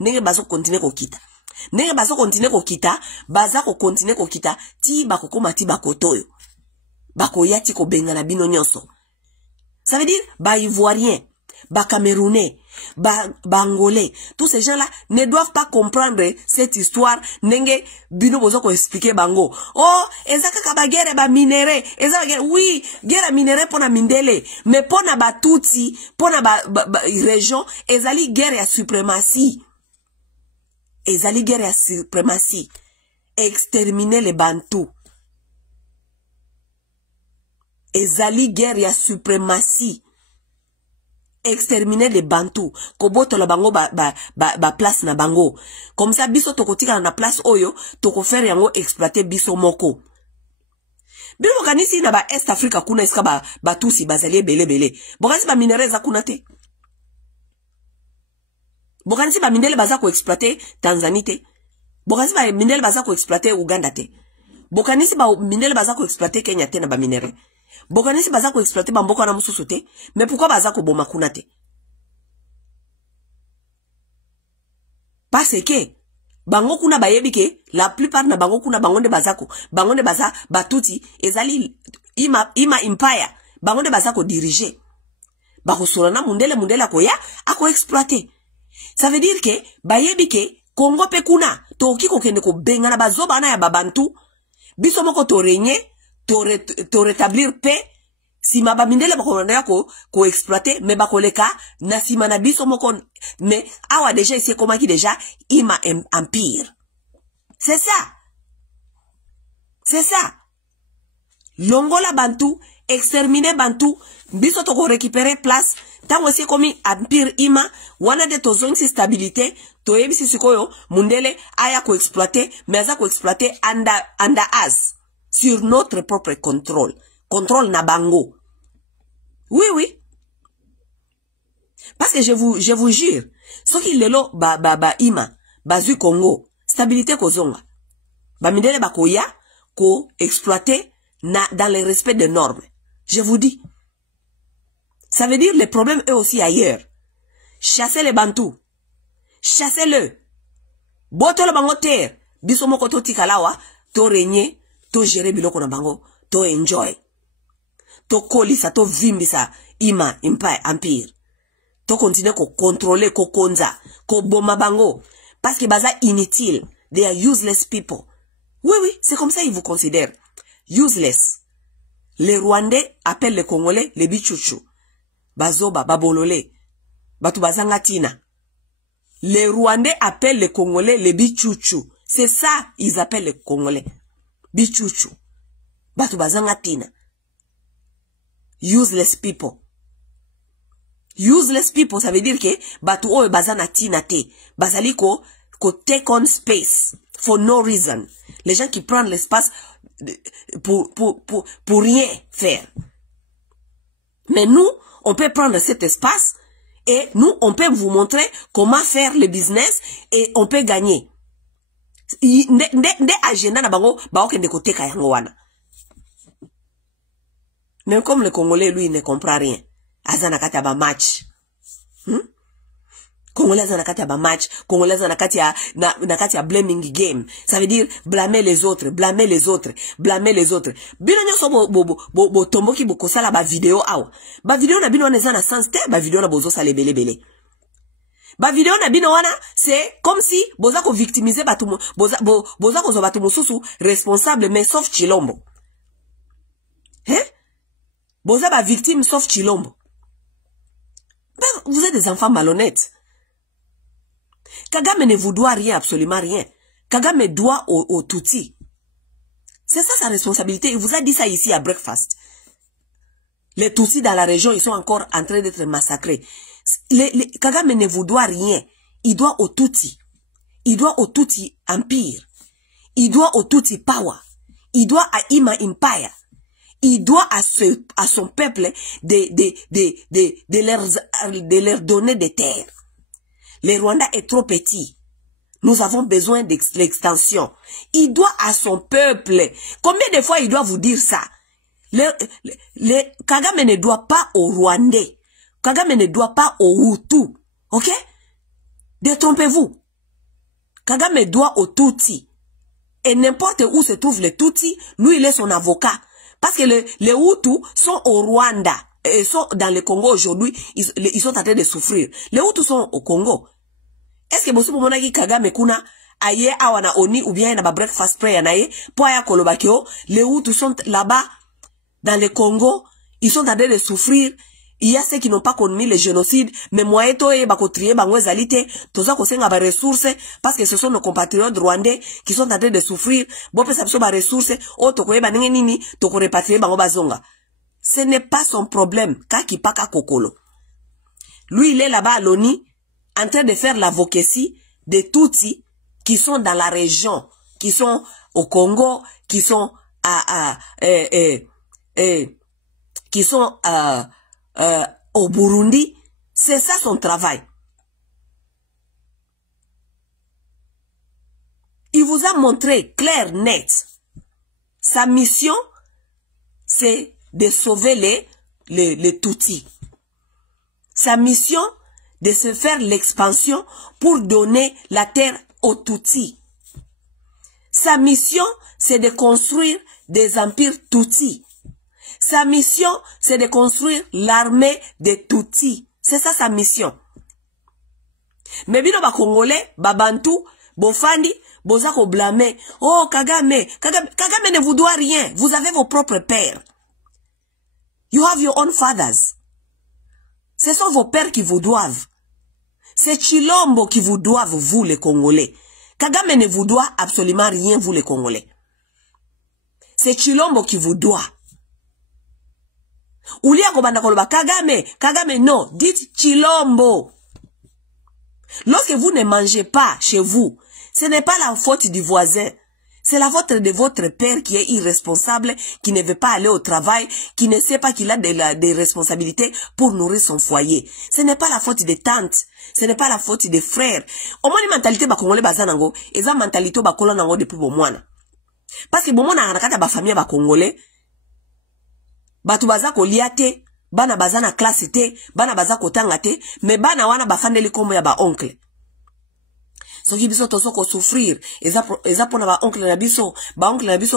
nenge bazo continue ko kita. Nenge bazo continue ko kita, baza ko continue ko kita, ti bako koma ti bakotoyo. Bako yati ko bengana bino nyonso. Ça veut dire, ba Ivoirien, ba Camerounais, ba Angolais, tous ces gens-là ne doivent pas comprendre cette histoire, nenge bino bozo ko expliquer bango. Oh, ezaka kaba guerre ba minéré, ezaka guerre, oui, guerre minéré pona mindele, mais pona ba tuti, pona ba région, ezali guerre ya suprématie. Ezali guerre ya suprématie. Exterminer les Bantous. Ezali guerre ya suprématie. Exterminer les Bantous. Koboto la bango ba place na bango. Comme ça, biso tokotika na place oyo, toko faire yango exploiter biso moko. Bilo kanisi na ba Est Africa kuna iska ba tusi bazali bele. Bokanisi ba minéraux za kuna te. Bokanisi ba minéraux baza ko exploiter Tanzanie te. Bokanisi ba minéraux baza ko exploiter Uganda te. Bokanisi ba minéraux baza ko exploiter Kenya te na ba minéraux. Bokanisi baza ko exploiter ba mboko na mususu te. Mais pourquoi baza ko boma kuna te? Parce que bango kuna bayebi ke la plupart na bango kuna bangonde bazako bangonde baza batuti ezali ima empire bangonde bazako diriger bako solana mundele ko ya ako exploiter. Ça veut dire que bayebi ke Congo pe kuna toki ko kende ko benga na bazoba na ya babantu biso moko to régner to rétablir paix. Si ma bamindele bako ko exploiter mais bako leka na sima na biso moko mais awa déjà ici comment qui déjà ima empire. C'est ça. C'est ça. Longola Bantu, exterminer Bantu, biso to ko récupérer place Tango si komi empire ima, wana de tozo nsi stabilité, to yebi si sikoyo, mundele aya ko exploiter, mais aza ko exploiter anda as, sur notre propre contrôle. Contrôle na bango. Oui, oui. Parce que je vous jure, ce qui lelo ima, bazu Congo, stabilité ko zonga. Ba mindele ba koya, ko exploiter dans le respect des normes. Je vous dis. Ça veut dire les problèmes eux aussi ailleurs. Chassez les Bantous. Chassez-le. Boto le bango terre. Biso moko to tikalawa, to régner, to gérer biloko na bango, to enjoy. To kolisa, to vimbisa, ima, empire. To continuer ko contrôler, ko konza, ko boma bango. Parce que baza inutile. They are useless people. Oui, oui, c'est comme ça ils vous considèrent. Useless. Les Rwandais appellent les Congolais les bichouchou. Bazoba, babolole. Batu bazanga tina. Les Rwandais appellent les Congolais les bichouchou. C'est ça, ils appellent les Congolais. Bichouchou. Batu bazanga tina. Useless people. Useless people, ça veut dire que batu oe bazana tina te. Bazali ko take on space. For no reason. Les gens qui prennent l'espace pour rien faire. Mais nous, on peut prendre cet espace et nous, on peut vous montrer comment faire le business et on peut gagner. Nde agenda na bango, baokende koteka yango wana. Même comme le Congolais, lui, ne comprend rien. Azana kati ba match. Congolais na kati ba match, Congolais na kati ya blaming game. Ça veut dire blâmer les autres, blâmer les autres, blâmer les autres. Bino nyoso bo tomboki bo kosala ba vidéo awa. Ba vidéo na bino na sens te, ba vidéo na bozo sala belé. Ba vidéo na bino wana, c'est comme si boza ko victimiser batu boza ko zo batu mususu responsable mais sauf Chilombo. Hein? Boza ba victime sauf Chilombo. Ben, vous êtes des enfants malhonnêtes. Kagame ne vous doit rien, absolument rien. Kagame doit au Tutsi. C'est ça sa responsabilité. Il vous a dit ça ici à Breakfast. Les Tutsis dans la région, ils sont encore en train d'être massacrés. Kagame ne vous doit rien. Il doit au Tutsi. Il doit au Tutsi Empire. Il doit au Tutsi Power. Il doit à Ima Empire. Il doit à son peuple de leur donner des terres. Le Rwanda est trop petit. Nous avons besoin de l'extension. Il doit à son peuple. Combien de fois il doit vous dire ça? Kagame ne doit pas aux Rwandais. Kagame ne doit pas aux Hutus. Ok? Détrompez-vous. Kagame doit aux Tutsi. Et n'importe où se trouve le Tutsi, lui il est son avocat. Parce que les Hutus sont au Rwanda. Ils sont dans le Congo aujourd'hui. Ils sont en train de souffrir. Les Hutus sont au Congo. Est-ce que vous savez que Kagame kuna aye awana oni ou bien na ba breakfast prayer na ye po ya kolobakio, les Hutus sont là-bas dans le Congo, ils sont en train de souffrir. Il y a ceux qui n'ont pas connu le génocide, mais moi et toi, bako trier bango ezalite, toza ko senga ba ressources parce que ce sont nos compatriotes rwandais qui sont en train de souffrir. Bo pesa biso ba ressources, o to ko yeba ndenge nini, to ko repatrier bango bazonga. Ce n'est pas son problème. Kaki paka kokolo. Lui, il est là-bas à l'ONU, en train de faire l'advocacy de Tutsis qui sont dans la région, qui sont au Congo, qui sont au Burundi. C'est ça son travail. Il vous a montré clair, net. Sa mission, c'est de sauver les Tutsis. Sa mission, de se faire l'expansion pour donner la terre aux Tutsis. Sa mission, c'est de construire des empires Tutsis. Sa mission, c'est de construire l'armée des Tutsis. C'est ça sa mission. Mais bino ba Congolais, ba Bantou, Bofandi, Bozako blâmer. Oh, Kagame ne vous doit rien. Vous avez vos propres pères. You have your own fathers. Ce sont vos pères qui vous doivent. C'est Chilombo qui vous doivent, vous les Congolais. Kagame ne vous doit absolument rien, vous les Congolais. C'est Chilombo qui vous doit. Ulia kobanda koloba Kagame, Kagame non, dites Chilombo. Lorsque vous ne mangez pas chez vous, ce n'est pas la faute du voisin. C'est la faute de votre père qui est irresponsable, qui ne veut pas aller au travail, qui ne sait pas qu'il a des responsabilités pour nourrir son foyer. Ce n'est pas la faute des tantes, ce n'est pas la faute des frères. Au moins, la mentalité ba congolais bazanango, et la mentalité ba kolonango depuis bon mois. Parce que bon mois na nakata ba famille ba congolais, batu baza ko liate, bana bazana classe te, bana baza ko tanga te, mais bana wana ba fandeli kombo ya ba oncle. So ki biso tozo ko souffrir, eza pona ba oncle na biso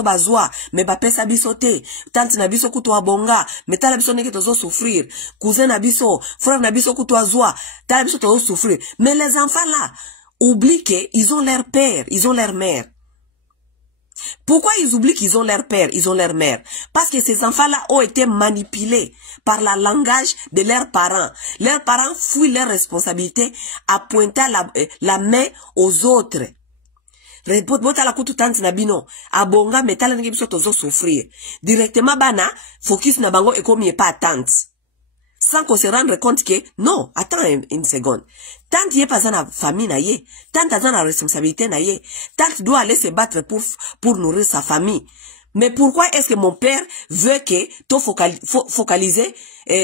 bazwa, me ba pesa biso te, tante na biso kutu abonga, me tala biso neke tozo souffrir, cousin na biso, frère na biso kutu azwa, tala biso tozo souffrir. Mais les enfants là, oublient qu'ils ont leur père, ils ont leur mère. Pourquoi ils oublient qu'ils ont leur père, ils ont leur mère? Parce que ces enfants-là ont été manipulés par le langage de leurs parents. Leurs parents fuient leurs responsabilités à pointer la main aux autres. Directement, bana, focus na bango et comme il pas tante. Sans qu'on se rende compte que, non, attends une seconde. Tante yé pas dans la famille na yé. Tante a dans la responsabilité na yé. Tante doit aller se battre pour nourrir sa famille. Mais pourquoi est-ce que mon père veut que tu focaliser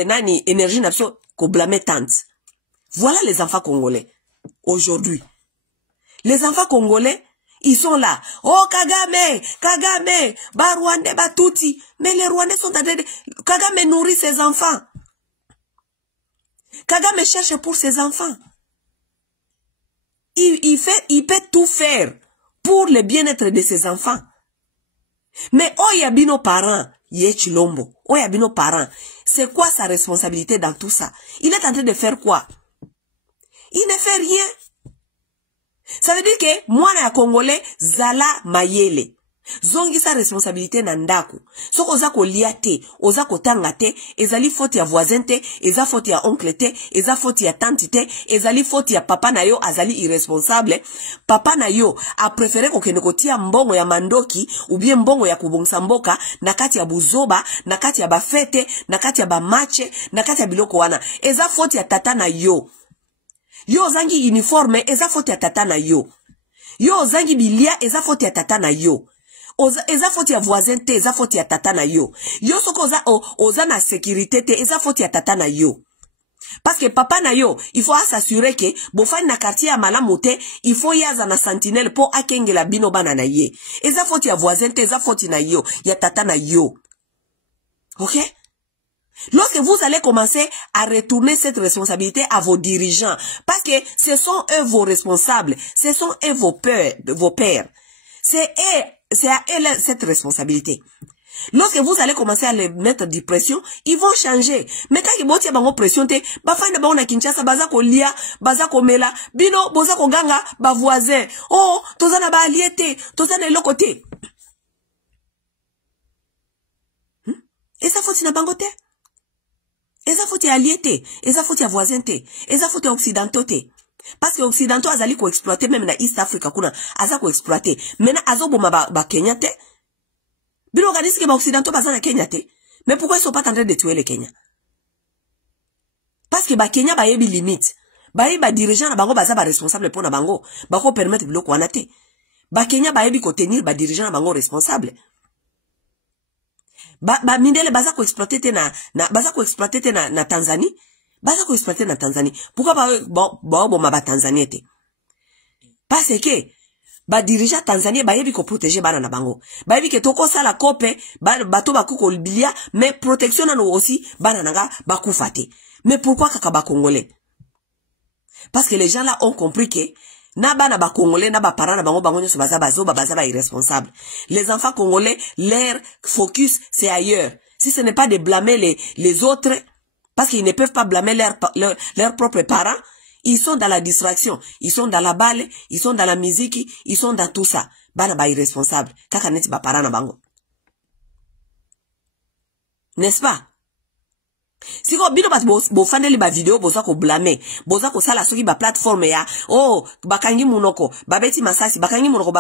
nani énergie n'absurde qu'on blâme tante? Voilà les enfants congolais. Aujourd'hui. Les enfants congolais, ils sont là. Oh, Kagame, Kagame, ba Rwandais, ba Tutsi. Mais les Rwandais sont en train de... Kagame nourrit ses enfants. Kagame cherche pour ses enfants. Il peut tout faire pour le bien-être de ses enfants. Mais oyabino parents, yé Chilombo, oyabino parents, c'est quoi sa responsabilité dans tout ça? Il est en train de faire quoi? Il ne fait rien. Ça veut dire que moi na Congolais zala mayele. Zongi sa responsabilité nandaku. Soko oza ko liate, oza ko tangate, ezali faute ya voisin te, eza faute ya oncle te, eza faute ya tante te, ezali faute ya papa na yo azali irresponsable. Papa na yo a préféré ko kende kotia mbongo ya mandoki ou bien mbongo ya kubongsa mboka nakati ya buzoba, nakati ya bafete, nakati ya bamache, nakati ya biloko wana. Eza faute ya tata na yo. Yo zangi uniforme, eza faute ya tata na yo. Yo zangi bilia, eza faute ya tata na yo. Eza faute ya voisin te, eza faute ya tata na yo. Yo soko oza na sécurité te, eza faute ya tata na yo. Parce que papa na yo, il faut s'assurer que bofani na quartier ya malamu te, il faut yaza na sentinelle po akenge la bino bana na ye. Eza faute ya voisin te, eza faute na yo, ya tata na yo. Ok? Lorsque vous allez commencer à retourner cette responsabilité à vos dirigeants, parce que ce sont eux vos responsables, ce sont eux vos pères. C'est à eux cette responsabilité. Lorsque vous allez commencer à les mettre de pression, ils vont changer. Mais quand ils vont bango pression te, ba fanda ba na Kinshasa baza ko lia, baza ko mela, bino boza ko ganga ba voisin. Oh, tozana ba aliete, tozana le côté. Et ça faut na bango te. Et ça faut aliete, et ça faut voisin te, et ça faut occidentaux te. Parce que occidentaux azali ko exploiter même na East Africa kuna, aza ko exploiter. Maintenant azobo ba Kenya te. Bilo organise que ba occidentaux baza na Kenya te. Mais pourquoi ils sont pas en train de tuer le Kenya? Parce que ba Kenya ba yebi limite. Ba yebi ba dirigeant na bango baza ba responsable pour na bango. Ba ko permettre biloko wana te. Ba Kenya ba yebi ko tenir ba dirigeant na bango responsable. Ba mindele baza ko exploiter te na Tanzanie. Baza ko exploiter na Tanzanie. Pourquoi ba ma Tanzanie te? Parce que ba dirigeant Tanzanie ba yebi ko protéger bana na bango. Ba yebi ke toko sala kope bato ba kuko bilia mais protection na no aussi bana nanga ba kufate. Mais pourquoi kaka ba congolais? Parce que les gens là ont compris que na bana ba congolais na ba parents na bango nyoso baza ba irresponsable. Les enfants congolais leur focus c'est ailleurs. Si ce n'est pas de blâmer les autres parce qu'ils ne peuvent pas blâmer leurs propres parents, ils sont dans la distraction, ils sont dans la balle, ils sont dans la musique, ils sont dans tout ça. Bana ba irresponsable. Kaka neti ba parents na bango. N'est-ce pas? Si ko bino bat bo fandeli ba vidéo boza ko blâmer, boza ko sala soki ba plateforme ya, oh, bakangi munoko, babeti masasi, bakangi munoko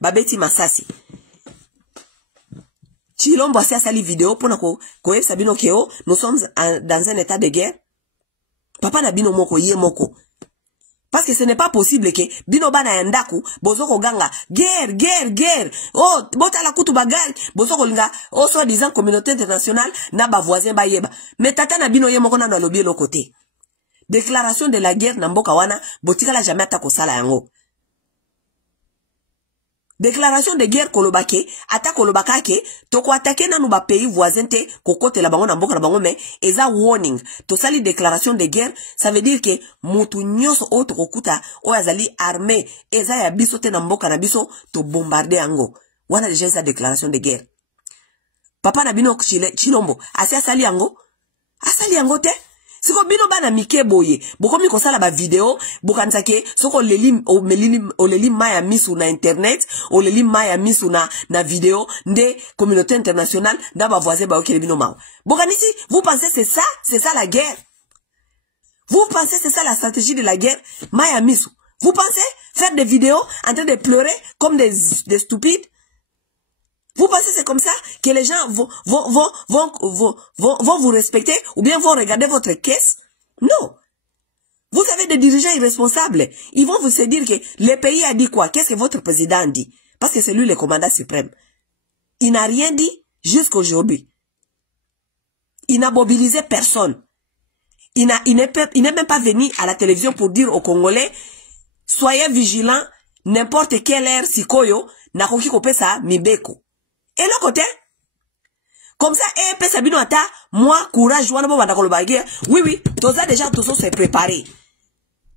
babeti masasi. Chilombo a sali vidéo pour ko sabino keo, nous sommes dans un état de guerre. Papa na bino moko ye moko. Parce que ce n'est pas possible que bino bana yandaku bozoko ganga guerre. Oh, bota la kutu bagal, bozoko linga oh soi-disant communauté internationale na ba voisin ba yeba. Mais tata na bino ye moko na lobi lo côté. Déclaration de la guerre na mboka wana botika la jamais atako sala yango. Déclaration de guerre kolobake, ata kolobakake, toko atake na nuba pays voisin te, kokote la bango na mboka na bango me, eza warning. To sali déclaration de guerre, ça veut dire que mutu nyoso o toko kuta, o azali armé, eza ya biso te na mboka na biso, to bombarder yango. Wana déjà eza déclaration de guerre. Papa na bino Chilombo, asi asali yango? Asali yango te? Siko bino bana mike boye, bokomi kosala ba video, bokansake, soko oleli maya misu na internet, oleli maya misu na video, nde communauté internationale, na ba voisin ba okele bino mao. Bokanisi, vous pensez c'est ça la guerre? Vous pensez c'est ça la stratégie de la guerre? Maya misu. Vous pensez faire des vidéos en train de pleurer comme des stupides? Vous pensez c'est comme ça que les gens vont vous respecter ou bien vont regarder votre caisse? Non. Vous avez des dirigeants irresponsables. Ils vont vous se dire que le pays a dit quoi? Qu'est-ce que votre président dit? Parce que c'est lui le commandant suprême. Il n'a rien dit jusqu'aujourd'hui. Il n'a mobilisé personne. Il n'est même pas venu à la télévision pour dire aux Congolais, soyez vigilants, n'importe quelle heure sikoyo, nakoki kopesa mibeko. Et le côté, comme ça, sabino ata, moi, courage, wana baba ndakolo guerre. Oui, toza déjà tous se préparer.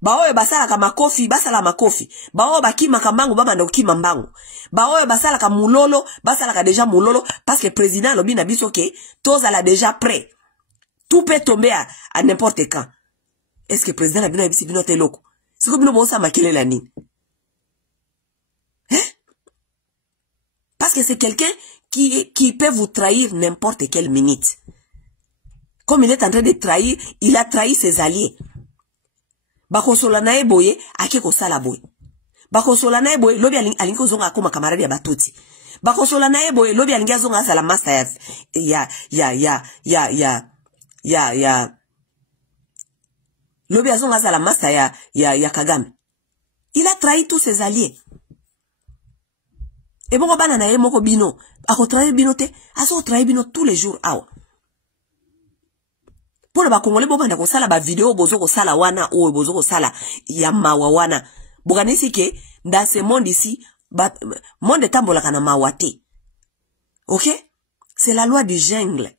Baoye basala ka makofi, basala makofi. Baoye bakima kambangu, baba ndokima mbangu. Baoye basala ka mulolo, basala ka déjà mulolo, parce que le président lobi na biso ke, toza la déjà prêt. Tout peut tomber à n'importe quand. Est-ce que le président la bino bisi bino te loko? C'est comme bino bosa makele la ni. Parce que c'est quelqu'un qui peut vous trahir n'importe quelle minute. Comme il est en train de trahir, il a trahi ses alliés. Bakosola nae boye, ake kosala boye. Bakosola nae boye, lobi alinko zonga akoma kamaradi ya batuti. Bakosola nae boye, lobi alinga zonga sala master lobi azonga sala master ya Kagame. Il a trahi tous ses alliés. Et bon, bana na ye moko bino, ako trahi bino te, aso trahi bino tous les jours awa. Pour ba Congolais bo banda ko sala ba vidéo bozo ko sala wana o bozo ko sala ya mawa wana. Bokanisi ke dans ce monde ici, monde tambola kana mawate. OK? C'est la loi du jungle.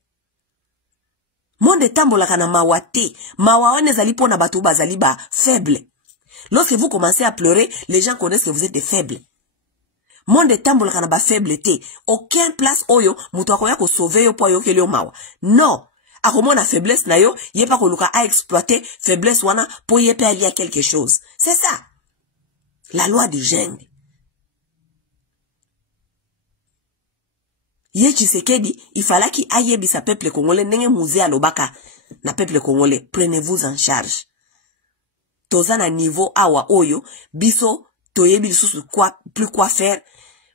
Monde tambola kana mawate, mawaone zali pona batu bazali ba faible. Lorsque vous commencez à pleurer, les gens connaissent que vous êtes des faibles. Monde tambola kana ba faiblete. Aucun place oyo mutu akoya ko sauver yo po yo kelio mawa. Non. Akomona faiblesse na yo, yé pa koluka a exploiter faiblesse wana po yé pe allier quelque chose. C'est ça. La loi du jungle. Yé Tshisekedi, il fallait qu'il aille bisa peuple congolais nenge musée à l'obaka. Na peuple congolais, prenez-vous en charge. Toza na niveau awa oyo, biso toyebi lisusu quoi plus quoi faire.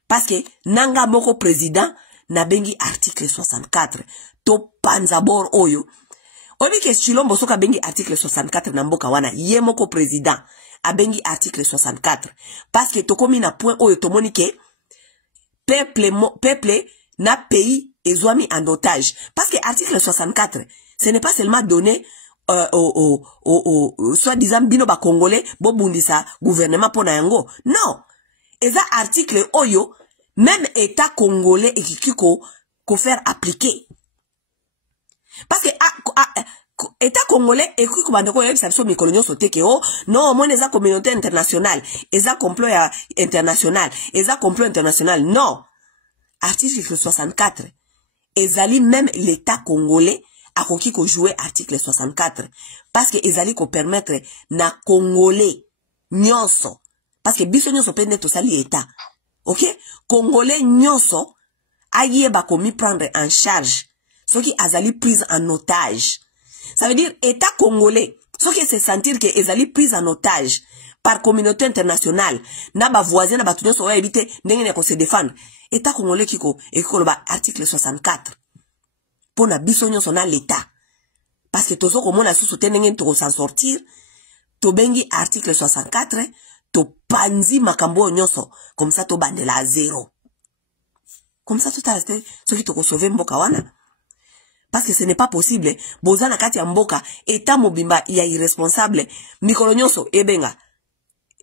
Parce que nanga moko président na bengi article 64 to panzabor oyo. Oni ke Chilombo soka bengi article 64 na mboka wana ye moko président a bengi article 64 parce que tokomi na point oyo tomoni ke peuple na pays ezwami en otage parce que article 64 ce n'est pas seulement donné soi-disant bino ba congolais bo bundisa gouvernement pona yango. Non. Eza article oyo même état congolais et kiko ko faire appliquer. Parce que état congolais et kiko bandeko yebisa biso mikolonyo sote ke oh non mon eza communauté internationale, eza complot international, eza complot international. Non. Article 64 ezali même l'état congolais akoki ko jouer article 64 parce que ezali ko permettre na congolais nyonso parce que biso nyonso pe neto sali état. OK? Congolais nyonso ayeba komi prendre en charge ce qui azali prise en otage. Ça veut dire état congolais ce qui se sentir que ezali prise en otage par communauté internationale na ba voisin na batu nyonso oyo ebite ndenge ne ko se défendre état congolais kiko ekoloba article 64 pona biso nyonso na l'état parce que tozo komona susu te ndenge to s'en sortir to bengi article 64 to panzi makambo nyonso comme ça to bandela à zéro comme ça tout à l'heure ceux qui to sauver mboka wana parce que ce n'est pas possible bozana kati ya mboka état mobimba ya irresponsable mikolo nyonso ebenga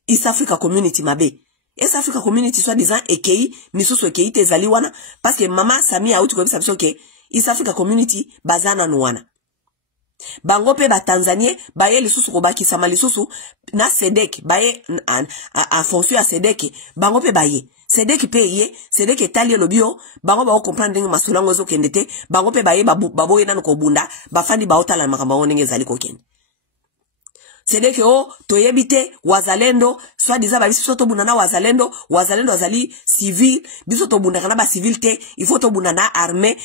East Africa Community mabe East Africa Community soit disant ekei misusu ekei te zali wana parce que mama Samia auti ko biso ke East Africa Community bazana no wana bango pe ba Tanzanie baye lisusu ko bakisama lisusu na SEDEC baye en fonction ya SEDEC bango pe baye SEDEC pe ye SEDEC etali lobio bango ba comprendre ndenge masulango zo kendete bango pe baye baboye nanu ko bunda bafandi ba otala makambo ndenge zali ko kende SEDEC o toyebite wazalendo soit disant ba biso to bunda na wazalendo azali civil biso to bunda kana ba civil te il faut to bunda na armée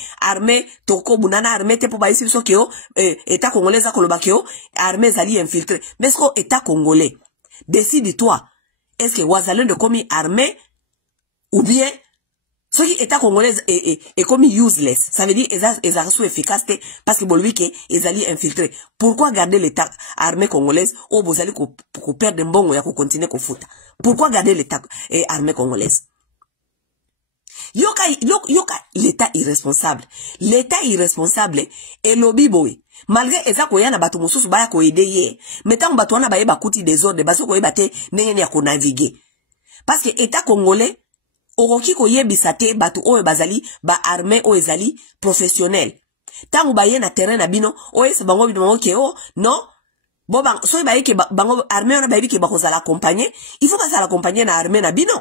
to ko bunda na armée te po ba biso ke o état congolais ko loba ke o armée zali infiltré mais ce que état congolais décide toi est-ce que wazalendo comme armée ou bien ce qui état congolais est comme useless ça veut dire ils sont efficaces parce que bolui que ils allaient infiltrer pourquoi garder l'état armée congolaise ou vous allez ko perdre mbongo ya ko continuer ko futa pourquoi garder l'état armée congolaise yoka l'état irresponsable et lobby boy malgré eza ko yana batu mususu baya ko aider ye metango batu wana baye bakuti des ordres baso ko yebate ndenge ya ko naviguer parce que état congolais oroki ko yebisa te batu oyo bazali ba armée oyo ezali professionnel tangu baye na terrain na bino oyo se bango bino ke o non bo bang so baye ke bango armée ona baye ke ba kozala accompagner il faut pas accompagner na armée na bino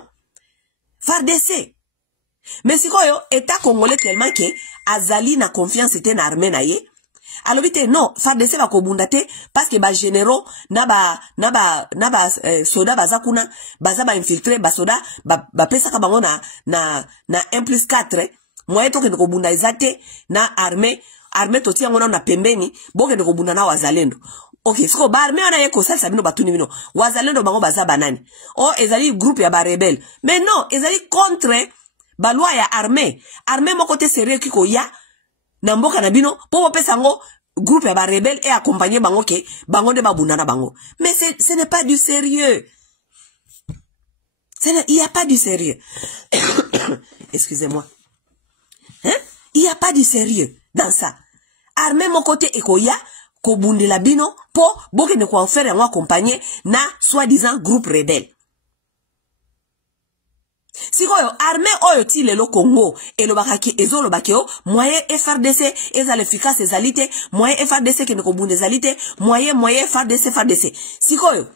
FARDC mais sikoyo état congolais tellement que azali na confiance te na armée na ye alobite non FARDC ba ko bunda te parce que ba généraux na ba soda bazakuna baza ba infiltrer ba soda ba pesa ka bango na 1+4 moye to ke ko bunda ezate na armée toti yango na pembeni boke ko bunda na wazalendo okay siko ba armée ona yeko salsa bino batuni bino wazalendo bango baza banani o ezali groupe ya ba rebelle mais non ezali contre ba loi ya armée moko te sérieux kiko ya na mboka na bino po pesa ngo groupe ya ba rebelle et accompagner bango ke bango de babuna na bango mais ce n'est pas du sérieux il y a pas du sérieux excusez-moi hein il y a pas du sérieux dans ça armée mon côté ekoya ko bundela bino po boke ne ko faire yango accompagner na soi-disant groupe rebelle sikoyo armée oyo ti lelo Congo elobakaki ezolobakeo moyen FARDC ezal efficace ezalite moyen FARDC ke ne ko bunda ezalite moyen FARDC sikoyo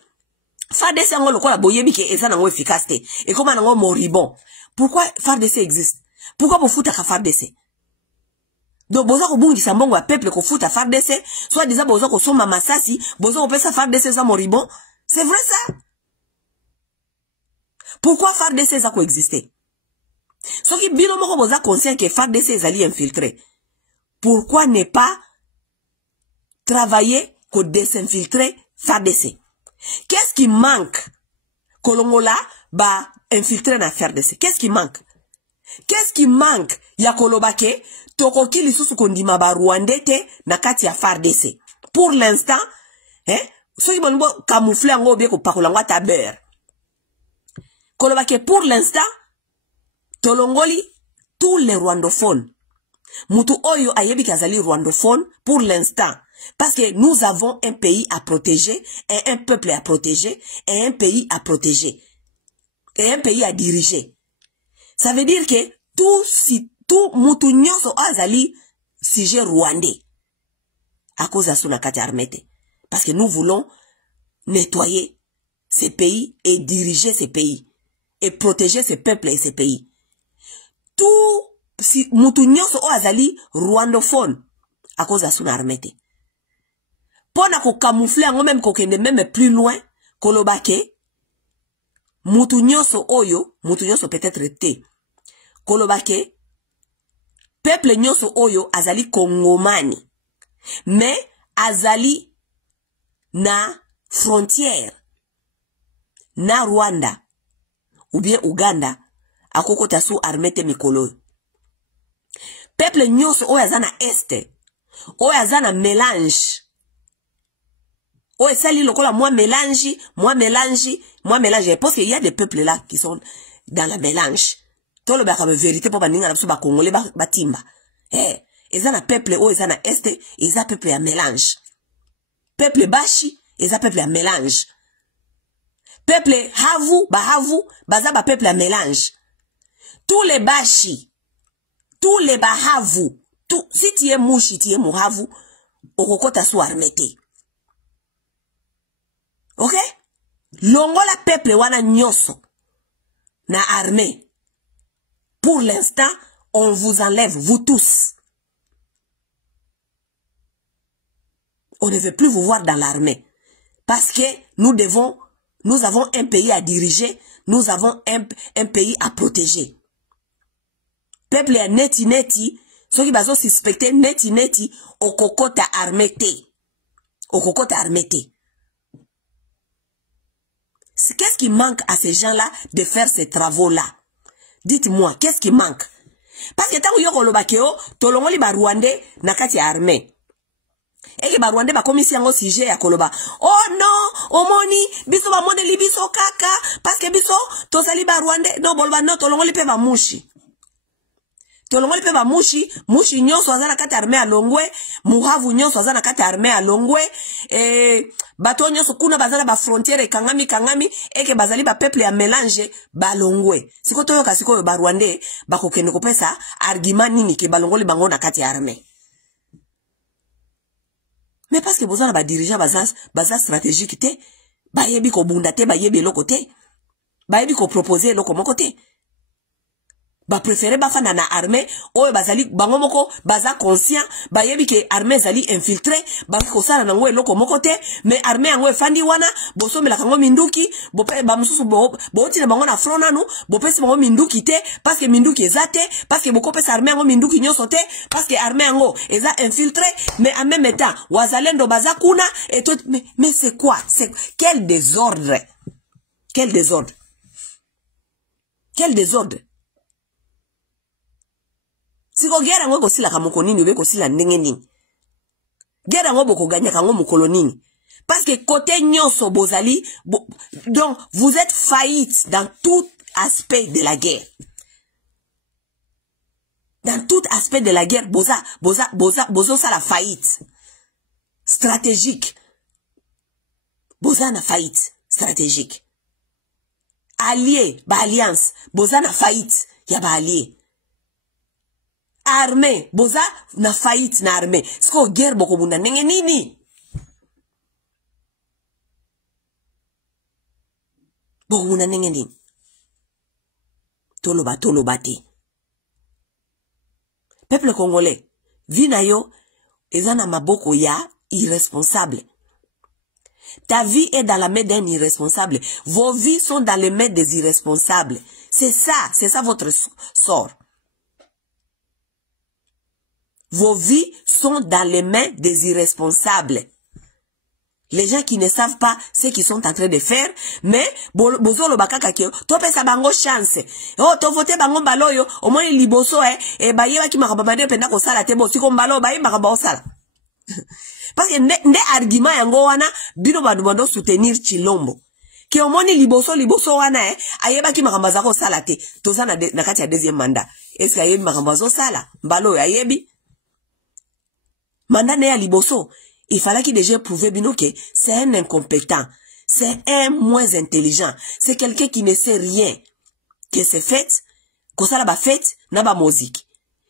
FARDC ngo lokola boyebi ke eza nango efficace te et comme nango moribond pourquoi FARDC existe pourquoi bofuta ka FARDC donc boza ko bungisa mbongo ya peuple ko futa FARDC soit disant boza ko soma masasi boza ko pesa FARDC za moribond c'est vrai ça. Pourquoi FARDC ça coexister? Ce qui bino moko boza conscient que FARDC ezali infiltré. Pourquoi ne pas travailler pour désinfiltrer FARDC? Qu'est-ce qui manque? Kolongola ba infiltrer na FARDC. Qu'est-ce qui manque? Qu'est-ce qui manque? Ya kolobake tokoki lisusu kondima ba Rwandete na kati ya FARDC. Pour l'instant, ceux qui vont camoufler ngo bien ko pakolangwa taber. Kolobake pour l'instant, tolongoli tous les rwandophones. Mutu oyo ayebi kazali rwandophone pour l'instant. Parce que nous avons un pays à protéger, et un peuple à protéger, et un pays à protéger. Et un pays à diriger. Ça veut dire que tout mutu nyonso azali sujet rwandais. À cause de la kati armete. Parce que nous voulons nettoyer ces pays et diriger ces pays. Et protéger ces peuples et ces pays. Tout si mutu nyonso o azali rwandophone à cause de son armete. Pona ko camoufler ngo même ko kende même plus loin kolobake mutu nyonso oyo mutu nyonso peut-être te kolobake peuple nyonso oyo azali kongomani mais azali na frontière na Rwanda ou bien Uganda akokota sous armée te mikolo. Peuple nyonso oyo aza na este, oyo aza na mélange. Oyo sali lokola moi mélange. Parce qu'il y a des peuples là qui sont dans la mélange. Tout le baka vérité pour baninga na ba congolais ba timba. Eza na peuple oyo eza na este, eza peuple ya mélange. Peuple bashi, eza peuple ya mélange. Peuple havu, baza ba peuple ya mélange. Tous les bashi, tous les bahavu, tout, si tu es mouchi, tu es mouhavu, okokota sou armete. Ok? Longola peuple wana nyoso na armée. Pour l'instant, on vous enlève, vous tous. On ne veut plus vous voir dans l'armée. Parce que nous avons un pays à diriger, nous avons un pays à protéger. Peuple est neti, ceux qui baso suspecter neti, au kokota armete. Au kokota armete. Qu'est-ce qui manque à ces gens-là de faire ces travaux-là? Dites-moi, qu'est-ce qui manque? Parce que tant que yoko lobakeo, tolongoli ba Rwandais nakati armée. Et les Rwandais ba komisi yango sujet ya koloba. Oh non, omoni, biso ba modeli biso kaka, parce que biso tosali ba Rwandais, non bolba non tolongoli pe ba mushi. Tolongoli pe ba mushi nyonso azana kati armée a Longwe, muhavu nyonso azana kati armée a Longwe, bato nyonso kuna bazala ba frontière kangami, eke bazali ba peuple ya mélange ba Longwe. Siko toyoka siko ba Rwandais, ba kokende kopesa argument nini ke balongoli bango na kati armée. Mais parce que besoin ba dirigeant baza stratégique te, ba yebi ko bunda te, ba yebi loko te, ba yebi ko proposer loko moko te. Ba préféré ba fana na armée, oyo bazali bango moko baza conscient, ba yebi ke armée zali infiltré, ba ko sala nango loko moko te, mais armée yango efandi wana, boso mela kango minduki, bope ba mususu bo tina bango na front nanu, bopesi bango minduki te, parce que minduki ezate, parce que boko pesa armée yango minduki nyonso te, parce que armée yango eza infiltré, mais en même temps, wazalendo baza kuna et tout, mais c'est quoi? C'est quel désordre? Quel désordre? Quel désordre? Si ko gera ngo kosila kamoko nini ube kosila ndenge nini. Gera ngo boko ganya kango mokolo nini. Parce que côté nyonso bozali, donc vous êtes faillite dans tout aspect de la guerre. Dans tout aspect de la guerre, bozo ça la faillite stratégique. Boza na faillite stratégique. Allié, ba alliance, boza na faillite, ya ba allié. Armée, boza na faillite na armée. Siko guerre boko bunda nenge nini? Boko bunda nenge nini? Toloba te. Peuple congolais, vina yo, ezana maboko ya irresponsable. Ta vie est dans la main d'un irresponsable. Vos vies sont dans les mains des irresponsables. C'est ça votre sort. Vos vies sont dans les mains des irresponsables. Les gens qui ne savent pas ce qu'ils sont en train de faire, mais bozo lo bakaka kyo, to pesa bango chance. Oh, to vote bango baloyo, au moins liboso e ba yeba ki makabamade penda ko sala te bo siko mbalo ba yeba makaba osala. Parce que nde argument yango wana bino bando soutenir Chilombo. Ki omoni liboso wana ayeba ki makamba zako sala te. Toza na kati ya deuxième mandat. Est-ce ayebi makamba zo sala? Mbalo ayebi. Mandat ne ya liboso. Il fallait qu'il déjà prouve bino que c'est un incompétent. C'est un moins intelligent. C'est quelqu'un qui ne sait rien. Que c'est fait, que ça la fait, na ba musique.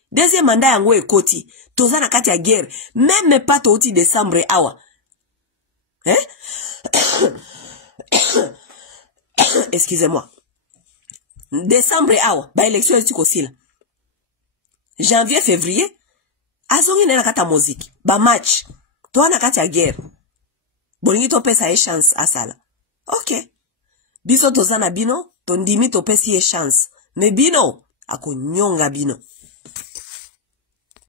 Deuxième mandat yango ekoti, toza na kati ya guerre, même pas toti décembre awa. Excusez-moi. Décembre awa, ba élection est aussi là. Janvier, février, azongi na kata musique, ba match. Toi na kati ya guerre. Bolingi to pesa e chance asala. OK. Biso toza na bino, tondimi to pesi e chance. Mais bino, ako nyonga bino.